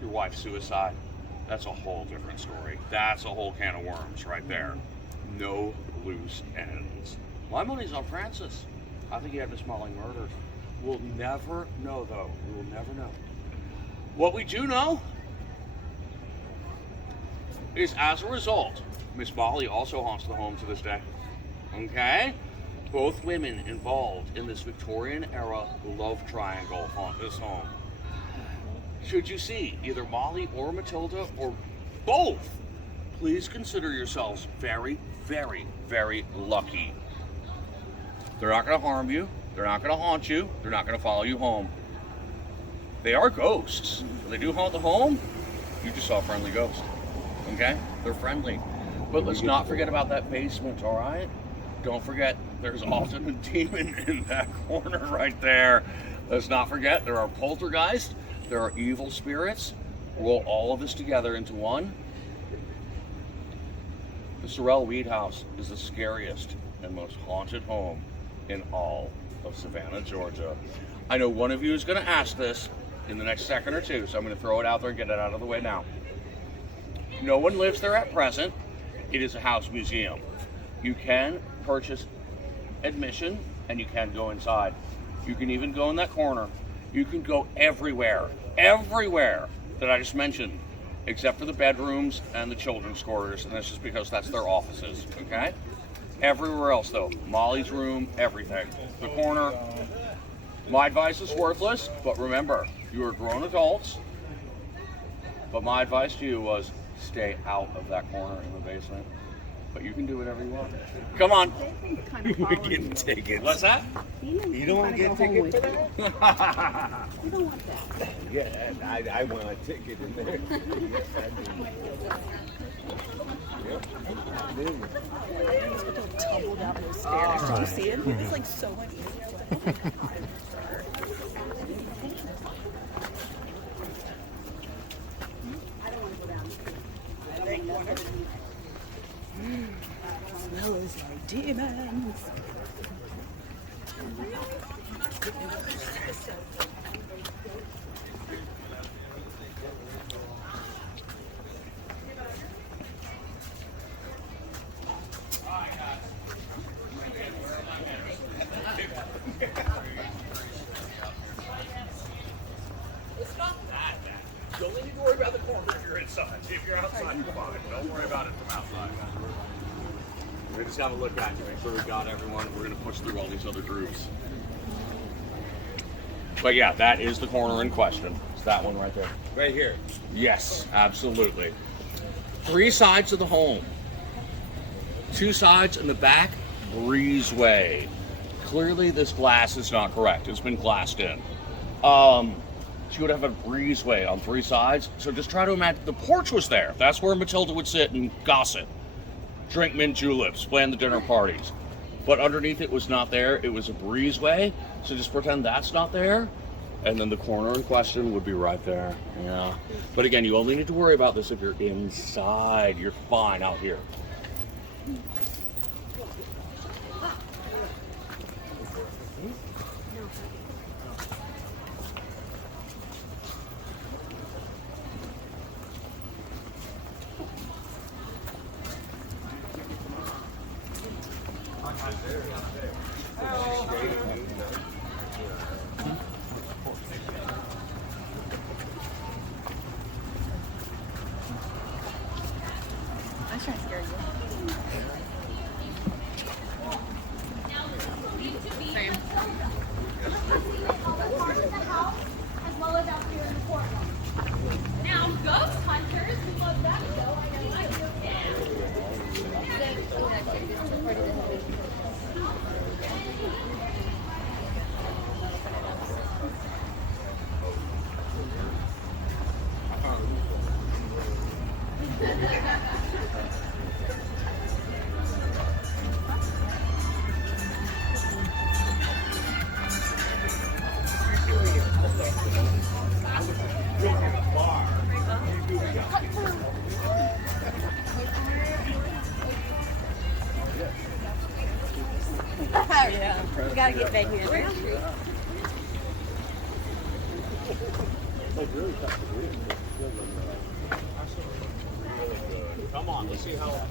your wife's suicide? That's a whole different story. That's a whole can of worms right there. No loose ends. My money's on Francis. I think he had Miss Molly murdered. We'll never know, though. We will never know. What we do know is, as a result, Miss Molly also haunts the home to this day. Okay? Both women involved in this Victorian-era love triangle haunt this home. Should you see either Molly or Matilda or both, please consider yourselves very, very, very lucky. They're not going to harm you. They're not going to haunt you. They're not going to follow you home. They are ghosts. When they do haunt the home, you just saw a friendly ghost. Okay? They're friendly. But let's not forget about that basement, all right? Don't forget, there's often a demon in that corner right there. Let's not forget, there are poltergeists. There are evil spirits. Roll all of this together into one. The Sorrell Weed House is the scariest and most haunted home in all of Savannah, Georgia. I know one of you is going to ask this in the next second or two, so I'm going to throw it out there and get it out of the way now. No one lives there at present. It is a house museum. You can purchase admission and you can go inside. You can even go in that corner. You can go everywhere that I just mentioned, except for the bedrooms and the children's quarters, and that's just because that's their offices, okay? Everywhere else, though, Molly's room, everything. The corner. My advice is worthless, but remember, you are grown adults. But my advice to you was stay out of that corner in the basement. But you can do whatever you want. Come on. We're getting tickets. What's that? You don't want to get a ticket for that? You don't want that. Yeah, I want a ticket in there. Yes, I do. Yep, I do. It's like a tumble down those stairs. Do you see it? It's like so uneasy. Smells like demons. It's not that bad. You only need to worry about the corner if you're inside. If you're outside, you're fine. Don't worry about it from outside. We just have a look back to make sure we got everyone. We're going to push through all these other groups. But yeah, that is the corner in question. It's that one right there. Right here. Yes, absolutely. 3 sides of the home. 2 sides in the back, breezeway. Clearly this glass is not correct. It's been glassed in. She would have a breezeway on 3 sides. So just try to imagine the porch was there. That's where Matilda would sit and gossip. Drink mint juleps, plan the dinner parties. But underneath it was not there. It was a breezeway. So just pretend that's not there. And then the corner in question would be right there. Yeah. But again, you only need to worry about this if you're inside. You're fine out here. gotta get back here there. Come on, let's see how.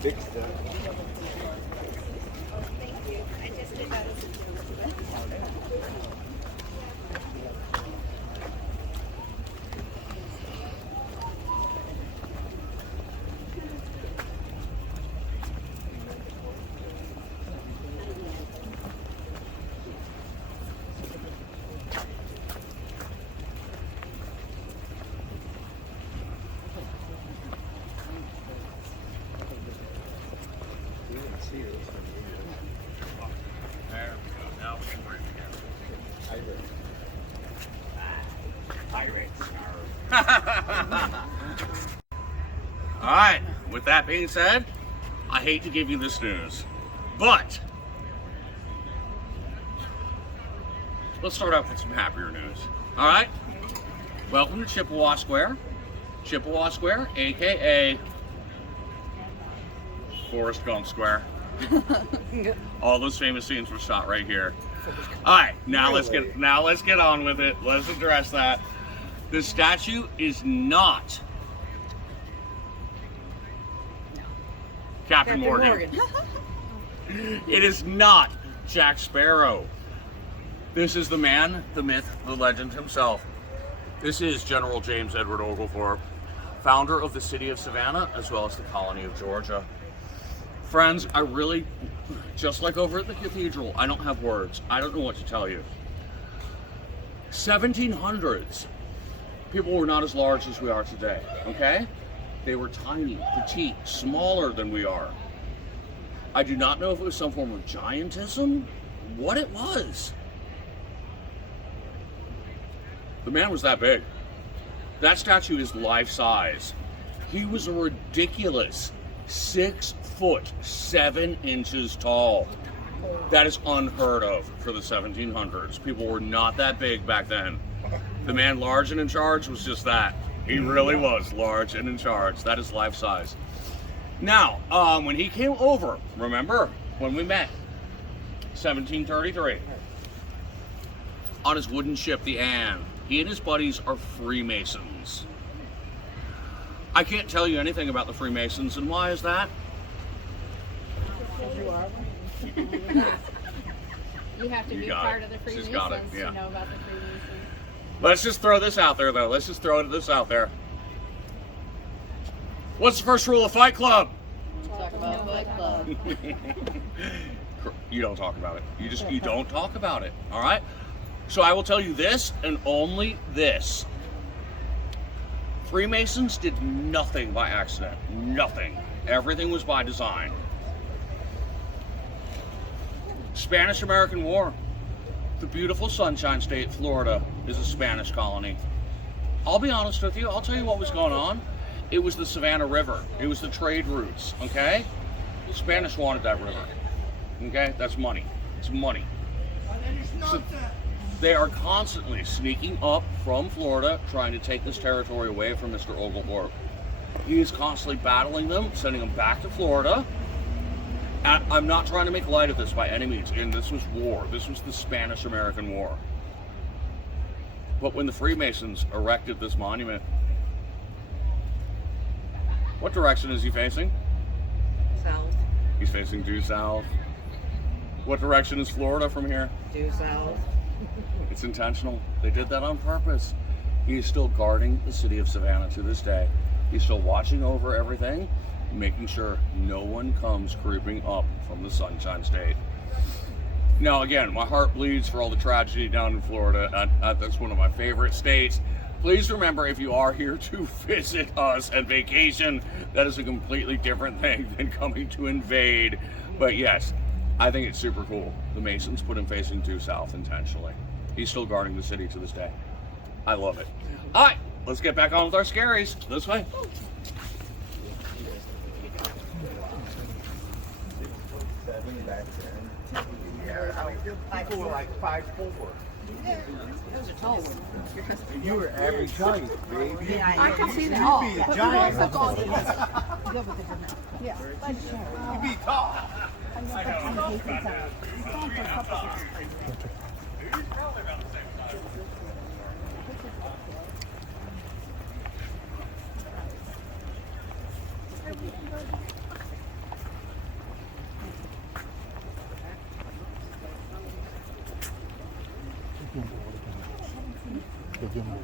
Big stuff. There we go. Now we can breathe again. All right. With that being said, I hate to give you this news, but let's start off with some happier news. All right. Welcome to Chippewa Square. Chippewa Square, aka Forrest Gump Square. All those famous scenes were shot right here. All right, now let's get on with it. Let's address that. The statue is not Captain Morgan. It is not Jack Sparrow. This is the man, the myth, the legend himself. This is General James Edward Oglethorpe, founder of the city of Savannah as well as the colony of Georgia. Friends, I really, just like over at the cathedral, I don't have words. I don't know what to tell you. 1700s, people were not as large as we are today, okay? They were tiny, petite, smaller than we are. I do not know if it was some form of giantism, what it was. The man was that big. That statue is life-size. He was a ridiculous 6'7" tall. That is unheard of for the 1700s. People were not that big back then. The man large and in charge was just that. He really was large and in charge. That is life size. Now, when he came over, remember when we met, 1733, on his wooden ship, the Anne, he and his buddies are Freemasons. I can't tell you anything about the Freemasons, and why is that? You have to be part of the Freemasons to know about the Freemasons. Let's just throw this out there, though. Let's just throw this out there. What's the first rule of Fight Club? Talk about Fight Club. You don't talk about it. You don't talk about it. All right. So I will tell you this, and only this. Freemasons did nothing by accident. Nothing. Everything was by design. Spanish-American War. The beautiful Sunshine State, Florida, is a Spanish colony. I'll be honest with you. I'll tell you what was going on. It was the Savannah River. It was the trade routes, okay? The Spanish wanted that river, okay? That's money. It's money. So they are constantly sneaking up from Florida, trying to take this territory away from Mr. Oglethorpe. He is constantly battling them, sending them back to Florida. I'm not trying to make light of this by any means, and this was war. This was the Spanish-American War. But when the Freemasons erected this monument, what direction is he facing? South. He's facing due south. What direction is Florida from here? Due south. It's intentional. They did that on purpose. He is still guarding the city of Savannah to this day. He's still watching over everything, making sure no one comes creeping up from the Sunshine State. Now, again, my heart bleeds for all the tragedy down in Florida. That's one of my favorite states. Please remember, if you are here to visit us and vacation, that is a completely different thing than coming to invade. But yes, I think it's super cool. The Masons put him facing due south intentionally. He's still guarding the city to this day. I love it. All right, let's get back on with our scaries. This way. People were like 5'4". Those are tall ones. And you were average height, baby. I can see that. You'd be a giant. You'd be tall. The gimbal.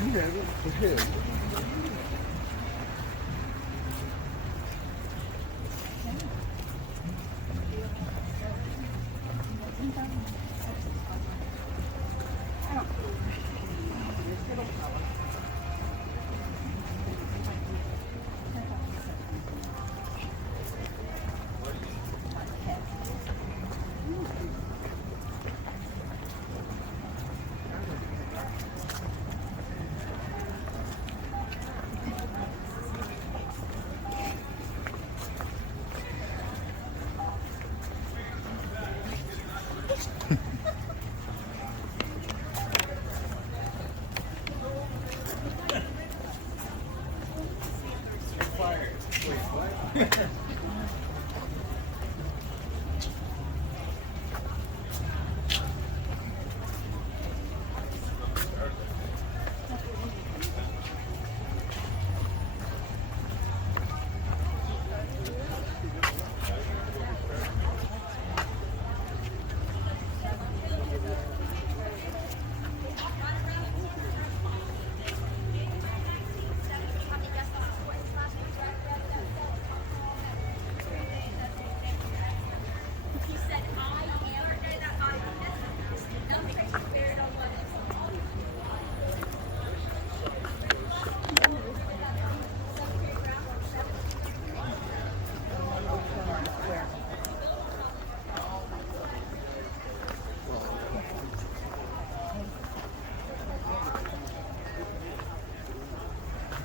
You have it for him.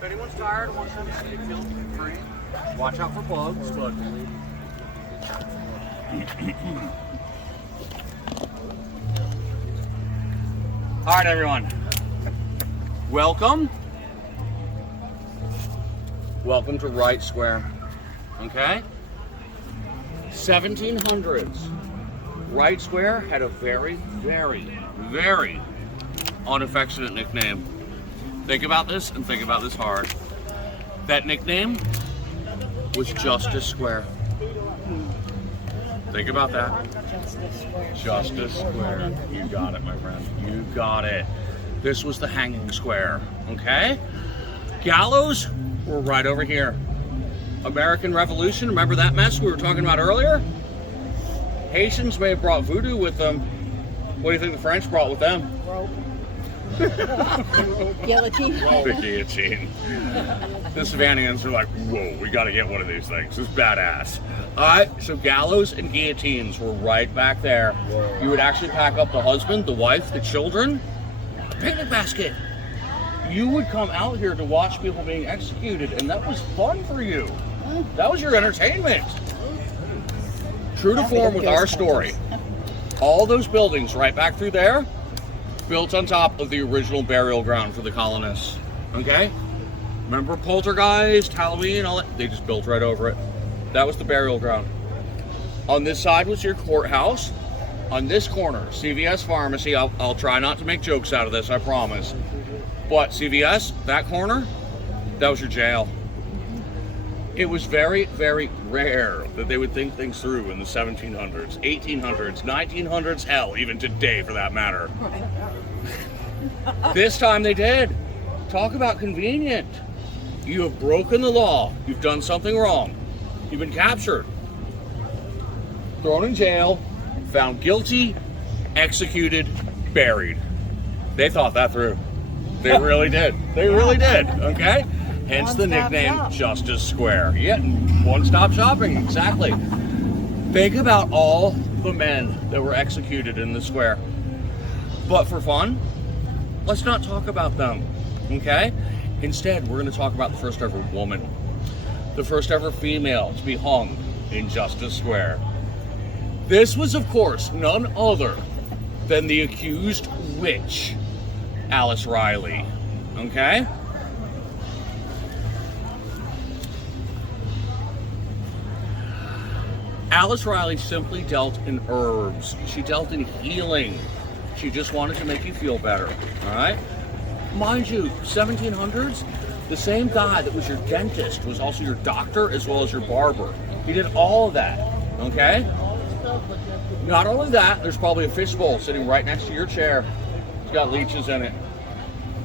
anyone's tired and wants to get killed, free. Watch out for bugs, but. All right, everyone. Welcome. Welcome to Wright Square. Okay? 1700s. Wright Square had a very, very, very unaffectionate nickname. Think about this and think about this hard. That nickname was Justice Square. Think about that. Justice Square. You got it, my friend. You got it. This was the hanging square. Okay? Gallows were right over here. American Revolution, remember that mess we were talking about earlier? Haitians may have brought voodoo with them. What do you think the French brought with them? Rope. Guillotine. The guillotine. The Savannahans are like, whoa, we gotta get one of these things. It's badass. Alright, so gallows and guillotines were right back there. Whoa. You would actually pack up the husband, the wife, the children, a picnic basket. You would come out here to watch people being executed, and that was fun for you. That was your entertainment. True to form with our story, all those buildings right back through there, built on top of the original burial ground for the colonists. Okay? Remember Poltergeist, Halloween, all that? They just built right over it. That was the burial ground. On this side was your courthouse. On this corner, CVS Pharmacy. I'll try not to make jokes out of this, I promise. But CVS, that corner, that was your jail. It was very, very rare that they would think things through in the 1700s, 1800s, 1900s, hell, even today for that matter. This time they did. Talk about convenient. You have broken the law. You've done something wrong. You've been captured, thrown in jail, found guilty, executed, buried. They thought that through. They really did. They really did, okay? Hence the nickname Justice Square. Yeah, one-stop shopping, exactly. Think about all the men that were executed in the square. But for fun, let's not talk about them, okay? Instead, we're going to talk about the first ever woman. The first ever female to be hung in Justice Square. This was, of course, none other than the accused witch, Alice Riley, okay? Alice Riley simply dealt in herbs. She dealt in healing. She just wanted to make you feel better, all right? Mind you, 1700s, the same guy that was your dentist was also your doctor as well as your barber. He did all of that, okay? Not only that, there's probably a fishbowl sitting right next to your chair. It's got leeches in it.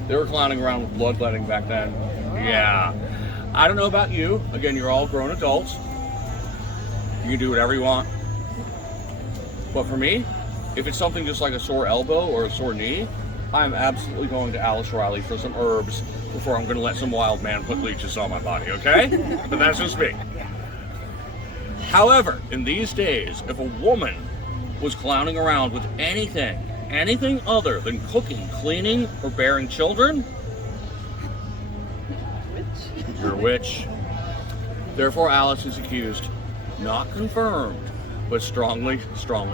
They were clowning around with bloodletting back then. Yeah. I don't know about you. Again, you're all grown adults. You can do whatever you want. But for me, if it's something just like a sore elbow or a sore knee, I'm absolutely going to Alice Riley for some herbs before I'm going to let some wild man put leeches on my body, okay? But that's just me. However, in these days, if a woman was clowning around with anything other than cooking, cleaning, or bearing children, you're a witch. Therefore, Alice is accused, not confirmed, but strongly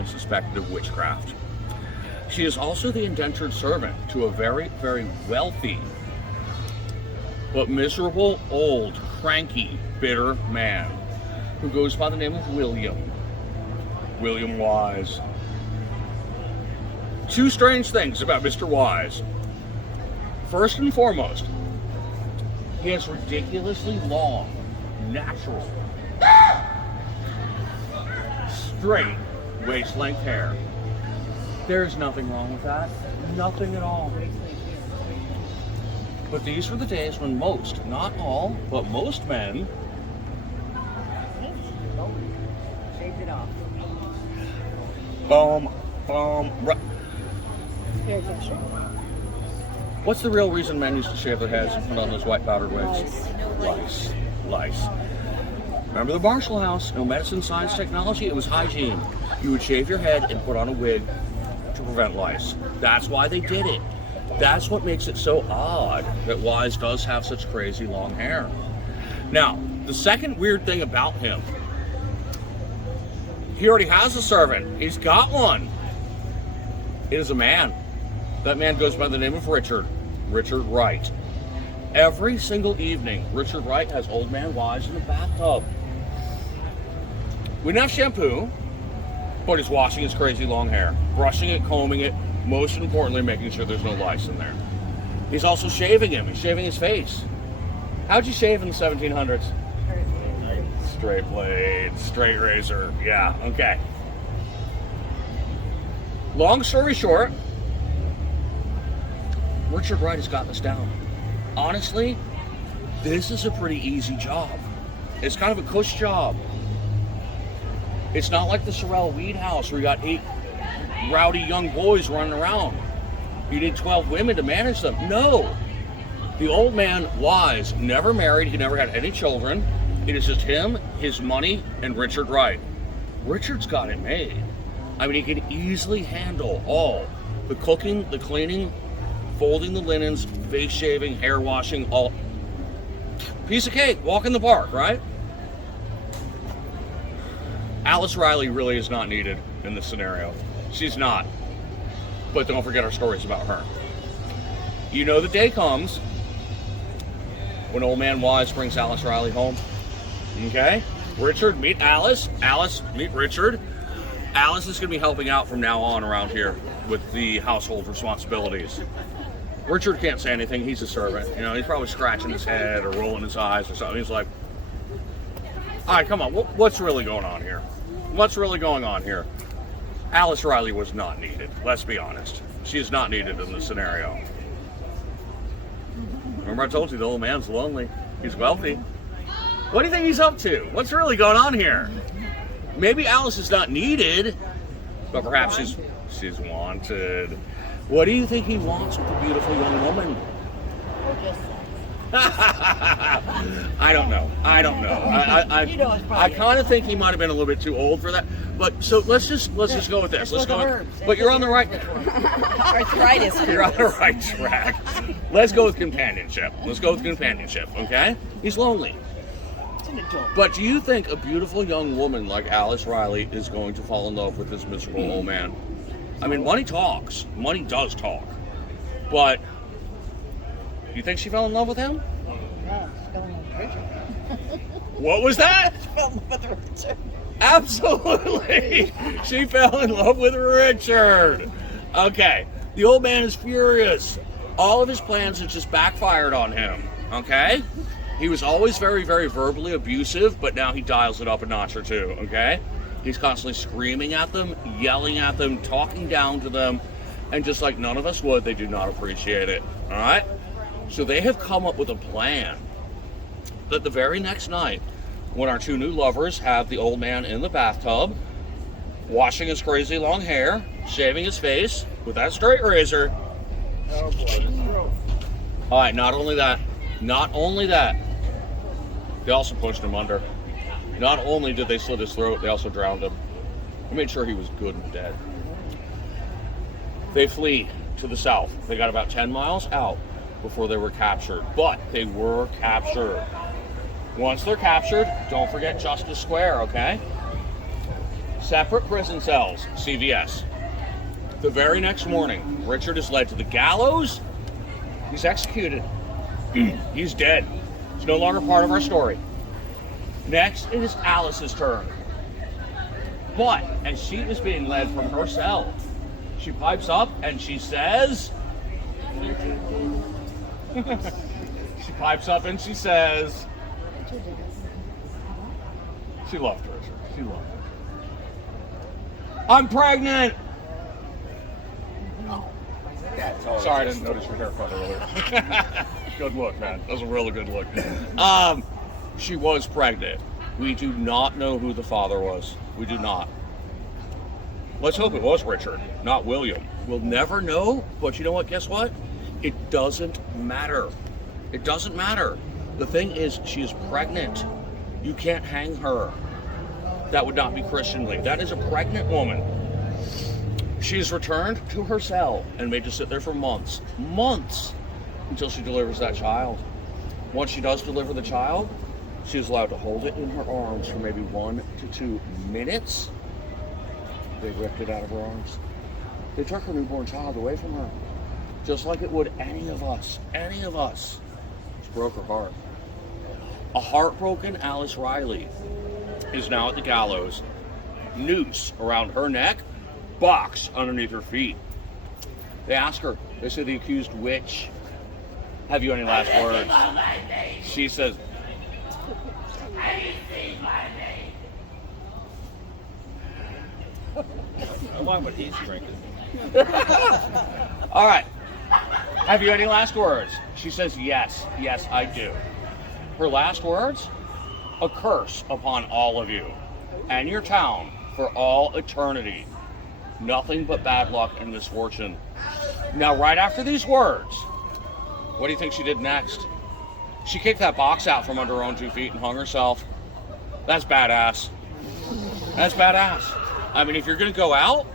suspected of witchcraft. She is also the indentured servant to a very, very wealthy, but miserable, old, cranky, bitter man who goes by the name of William Wise. Two strange things about Mr. Wise. First and foremost, he has ridiculously long, natural, straight waist-length hair. There's nothing wrong with that. Nothing at all. But these were the days when most, not all, but most men Shaved it off. What's the real reason men used to shave their heads and put on those white powdered wigs? Lice. Remember the Marshall House? No medicine, science, technology. It was hygiene. You would shave your head and put on a wig to prevent lice. That's why they did it. That's what makes it so odd that Wise does have such crazy long hair. Now, the second weird thing about him, he already has a servant. He's got one. It is a man. That man goes by the name of Richard Wright. Every single evening, Richard Wright has Old Man Wise in the bathtub. We didn't have shampoo, but he's washing his crazy long hair, brushing it, combing it, most importantly, making sure there's no lice in there. He's also shaving him. He's shaving his face. How'd you shave in the 1700s? Straight blade, straight razor. Yeah, okay. Long story short, Richard Wright has got this down. Honestly, this is a pretty easy job. It's kind of a cush job. It's not like the Sorrel Weed House where you got 8 rowdy young boys running around. You need 12 women to manage them. No. The Old Man Wise never married. He never had any children. It is just him, his money, and Richard Wright. Richard's got it made. I mean, he can easily handle all the cooking, the cleaning, folding the linens, face shaving, hair washing, all. Piece of cake, walk in the park, right? Alice Riley really is not needed in this scenario. She's not. But don't forget our stories about her. You know the day comes when Old Man Wise brings Alice Riley home. Okay? Richard, meet Alice. Alice, meet Richard. Alice is going to be helping out from now on around here with the household responsibilities. Richard can't say anything. He's a servant. You know, he's probably scratching his head or rolling his eyes or something. He's like, all right, come on. What's really going on here? What's really going on here? Alice Riley was not needed. Let's be honest. She is not needed in this scenario. Remember I told you the old man's lonely. He's wealthy. What do you think he's up to? What's really going on here? Maybe Alice is not needed, but perhaps she's wanted. What do you think he wants with a beautiful young woman? I don't know. I kind of think he might have been a little bit too old for that. But so let's just go with this. Let's go. But you're on the right. You're on the right track. Let's go with companionship. Okay? He's lonely. But do you think a beautiful young woman like Alice Riley is going to fall in love with this miserable old man? I mean, money talks. Money does talk. But you think she fell in love with him? Yeah, she fell in love with Richard. What was that? She fell in love with Richard. Absolutely. She fell in love with Richard. Okay. The old man is furious. All of his plans have just backfired on him. Okay? He was always very, very verbally abusive, but now he dials it up a notch or two. Okay? He's constantly screaming at them, yelling at them, talking down to them, and just like none of us would, they do not appreciate it. All right? So they have come up with a plan that the very next night, when our two new lovers have the old man in the bathtub, washing his crazy long hair, shaving his face with that straight razor. Oh boy. All right, not only that, they also pushed him under. Not only did they slit his throat, they also drowned him. They made sure he was good and dead. They flee to the south. They got about 10 miles out before they were captured, but they were captured. Once they're captured, don't forget Justice Square, okay? Separate prison cells, CVS. The very next morning, Richard is led to the gallows. He's executed. He's dead. He's no longer part of our story. Next, it is Alice's turn. But as she is being led from her cell, she pipes up and she says, she pipes up and she says, she loved Richard. She loved him. I'm pregnant. Sorry, I didn't notice your haircut earlier. Good look, man. That was a really good look. She was pregnant. We do not know who the father was. We do not. Let's hope it was Richard, not William. We'll never know, but you know what? Guess what? It doesn't matter. It doesn't matter. The thing is, she is pregnant. You can't hang her. That would not be Christianly. That is a pregnant woman. She's returned to her cell and made to sit there for months, until she delivers that child. Once she does deliver the child, she's allowed to hold it in her arms for maybe 1 to 2 minutes. They ripped it out of her arms. They took her newborn child away from her, just like it would any of us. It broke her heart. A heartbroken Alice Riley is now at the gallows, noose around her neck, box underneath her feet. They ask her, they say the accused witch, have you any last words? She says, I want what he's drinking. all right, have you any last words? She says, yes, I do. Her last words? A curse upon all of you and your town for all eternity. Nothing but bad luck and misfortune. Now, right after these words, what do you think she did next? She kicked that box out from under her own 2 feet and hung herself. That's badass. That's badass. I mean, if you're going to go out,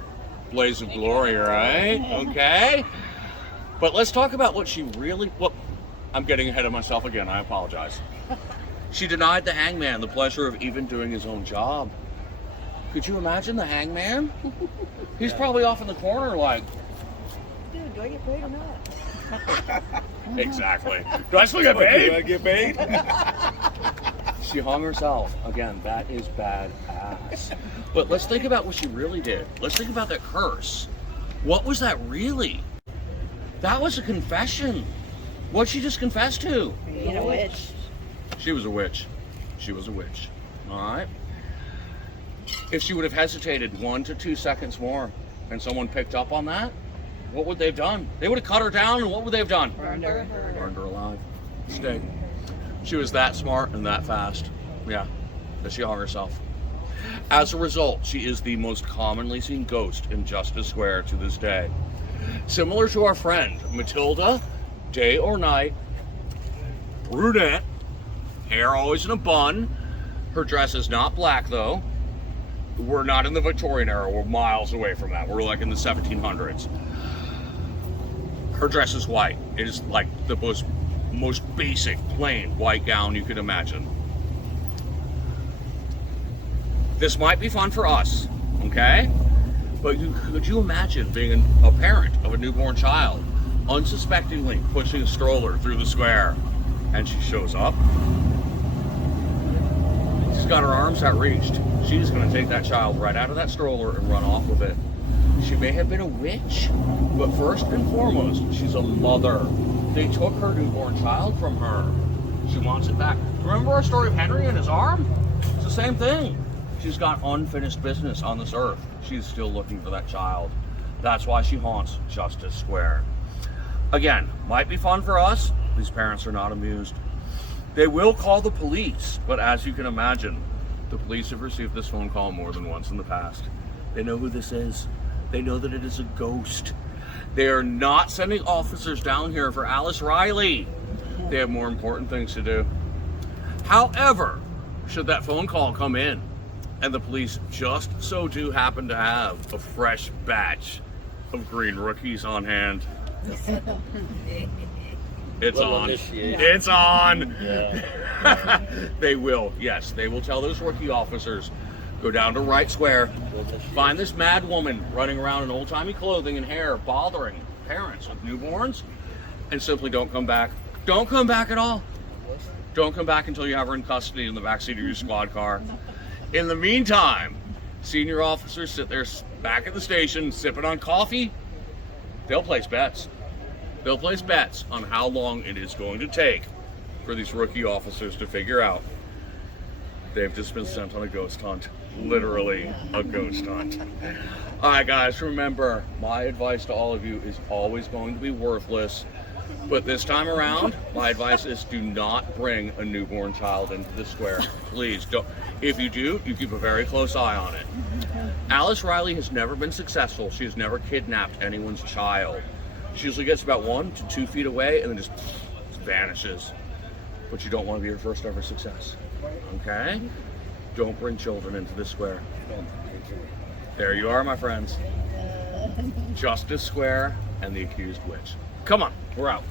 blaze of glory, right? Okay. But let's talk about what she really... Well, I'm getting ahead of myself again. I apologize. She denied the hangman the pleasure of even doing his own job. Could you imagine the hangman? He's probably off in the corner like... Dude, do I get paid or not? Exactly. Do I still get paid? Do I get paid? She hung herself. Again, that is badass. But let's think about what she really did. Let's think about that curse. What was that really? That was a confession. What'd she just confess to? Being a witch. She was a witch. She was a witch. All right? If she would have hesitated 1 to 2 seconds more and someone picked up on that, what would they have done? They would have cut her down, and what would they have done? Burned her. Burned her alive. Stayed. She was that smart and that fast. Yeah, that she hung herself. As a result, she is the most commonly seen ghost in Justice Square to this day. Similar to our friend Matilda, day or night, brunette, hair always in a bun. Her dress is not black though. We're not in the Victorian era. We're miles away from that. We're like in the 1700s. Her dress is white. It is like the most basic, plain white gown you could imagine. This might be fun for us, okay? But could you imagine being a parent of a newborn child, unsuspectingly pushing a stroller through the square, and she shows up? She's got her arms outreached. She's going to take that child right out of that stroller and run off with it. She may have been a witch, but first and foremost, she's a mother. They took her newborn child from her. She wants it back. Remember our story of Henry and his arm? It's the same thing. She's got unfinished business on this earth. She's still looking for that child. That's why she haunts Justice Square. Again, might be fun for us. These parents are not amused. They will call the police, but as you can imagine, the police have received this phone call more than once in the past. They know who this is. They know that it is a ghost. They are not sending officers down here for Alice Riley. They have more important things to do. However, should that phone call come in and the police just so do happen to have a fresh batch of green rookies on hand, it's on. It's on. Yeah. They will, yes, they will tell those rookie officers, go down to Wright Square, find this mad woman running around in old-timey clothing and hair, bothering parents with newborns, and simply don't come back. Don't come back at all. Don't come back until you have her in custody in the backseat of your squad car. In the meantime, senior officers sit there back at the station, sipping on coffee. They'll place bets. They'll place bets on how long it is going to take for these rookie officers to figure out they've just been sent on a ghost hunt. Literally a ghost hunt. All right, guys, remember, my advice to all of you is always going to be worthless. But this time around, my advice is do not bring a newborn child into the square. Please don't. If you do, you keep a very close eye on it. Alice Riley has never been successful. She has never kidnapped anyone's child. She usually gets about 1 to 2 feet away and then just vanishes. But you don't want to be her first ever success. Okay? Don't bring children into the square. There you are, my friends. Justice Square and the accused witch. Come on, we're out.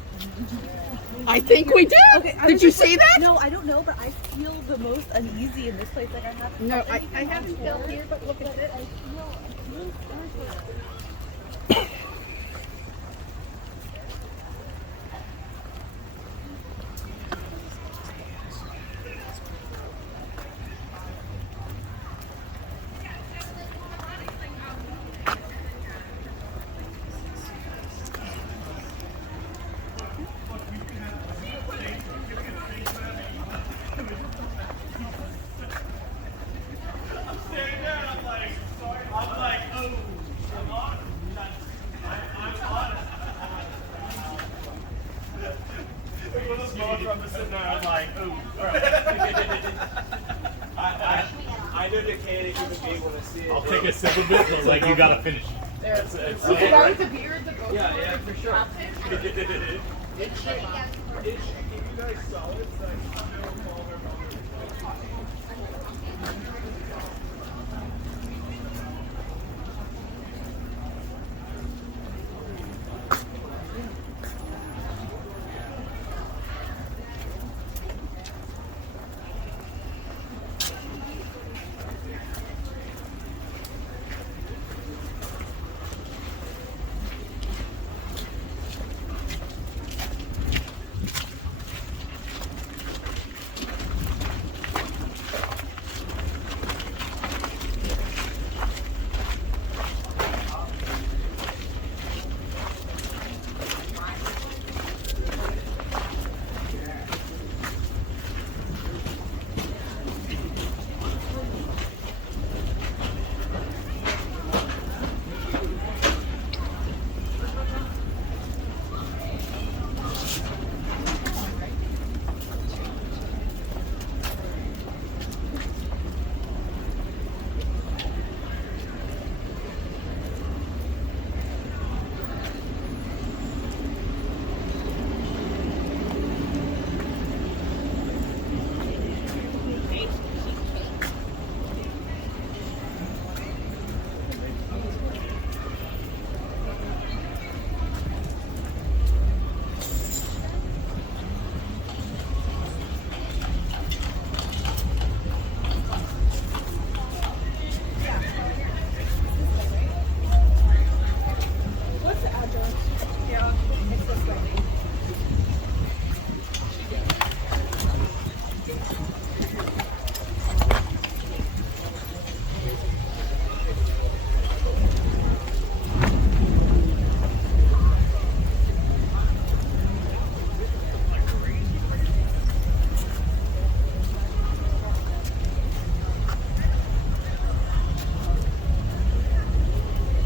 I think we did. Okay, Did you see that? No, I don't know, but I feel the most uneasy in this place. Like I have. No, I haven't felt here, but look at it. I know the mechanic human being when I see it. I'll take a sip of it, but like you gotta finish. It's The guy with the beard, the ghost. yeah, for sure. It's shaky. Give you guys solids.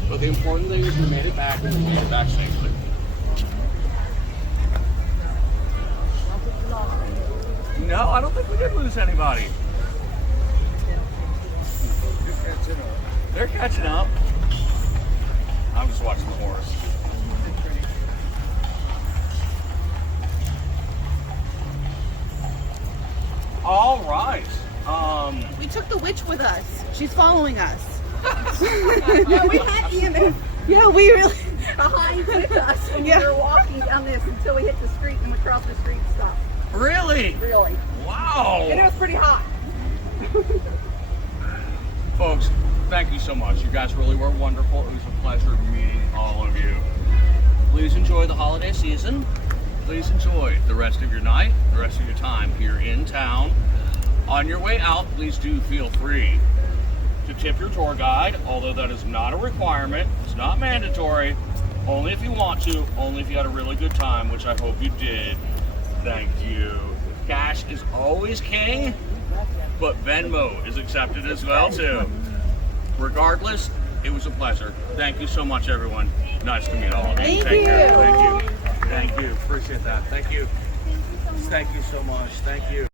But the important thing is we made it back and we made it back safely. No, I don't think we did lose anybody. They're catching up. I'm just watching the horse. All right. We took the witch with us. She's following us. Yeah, we had EMF Yeah, we really. behind with us when we were walking down this until we hit the street and we crossed the street and stopped. Really? Really. Wow. And it was pretty hot. Folks, thank you so much. You guys really were wonderful. It was a pleasure meeting all of you. Please enjoy the holiday season. Please enjoy the rest of your night, the rest of your time here in town. On your way out, please do feel free to tip your tour guide, although that is not a requirement. It's not mandatory. Only if you want to, only if you had a really good time, which I hope you did. Thank you. Cash is always king, but Venmo is accepted as well too. Regardless, it was a pleasure. Thank you so much, everyone. Nice to meet all of you. Thank you. Thank you. Thank you. Appreciate that. Thank you. Thank you so much. Thank you.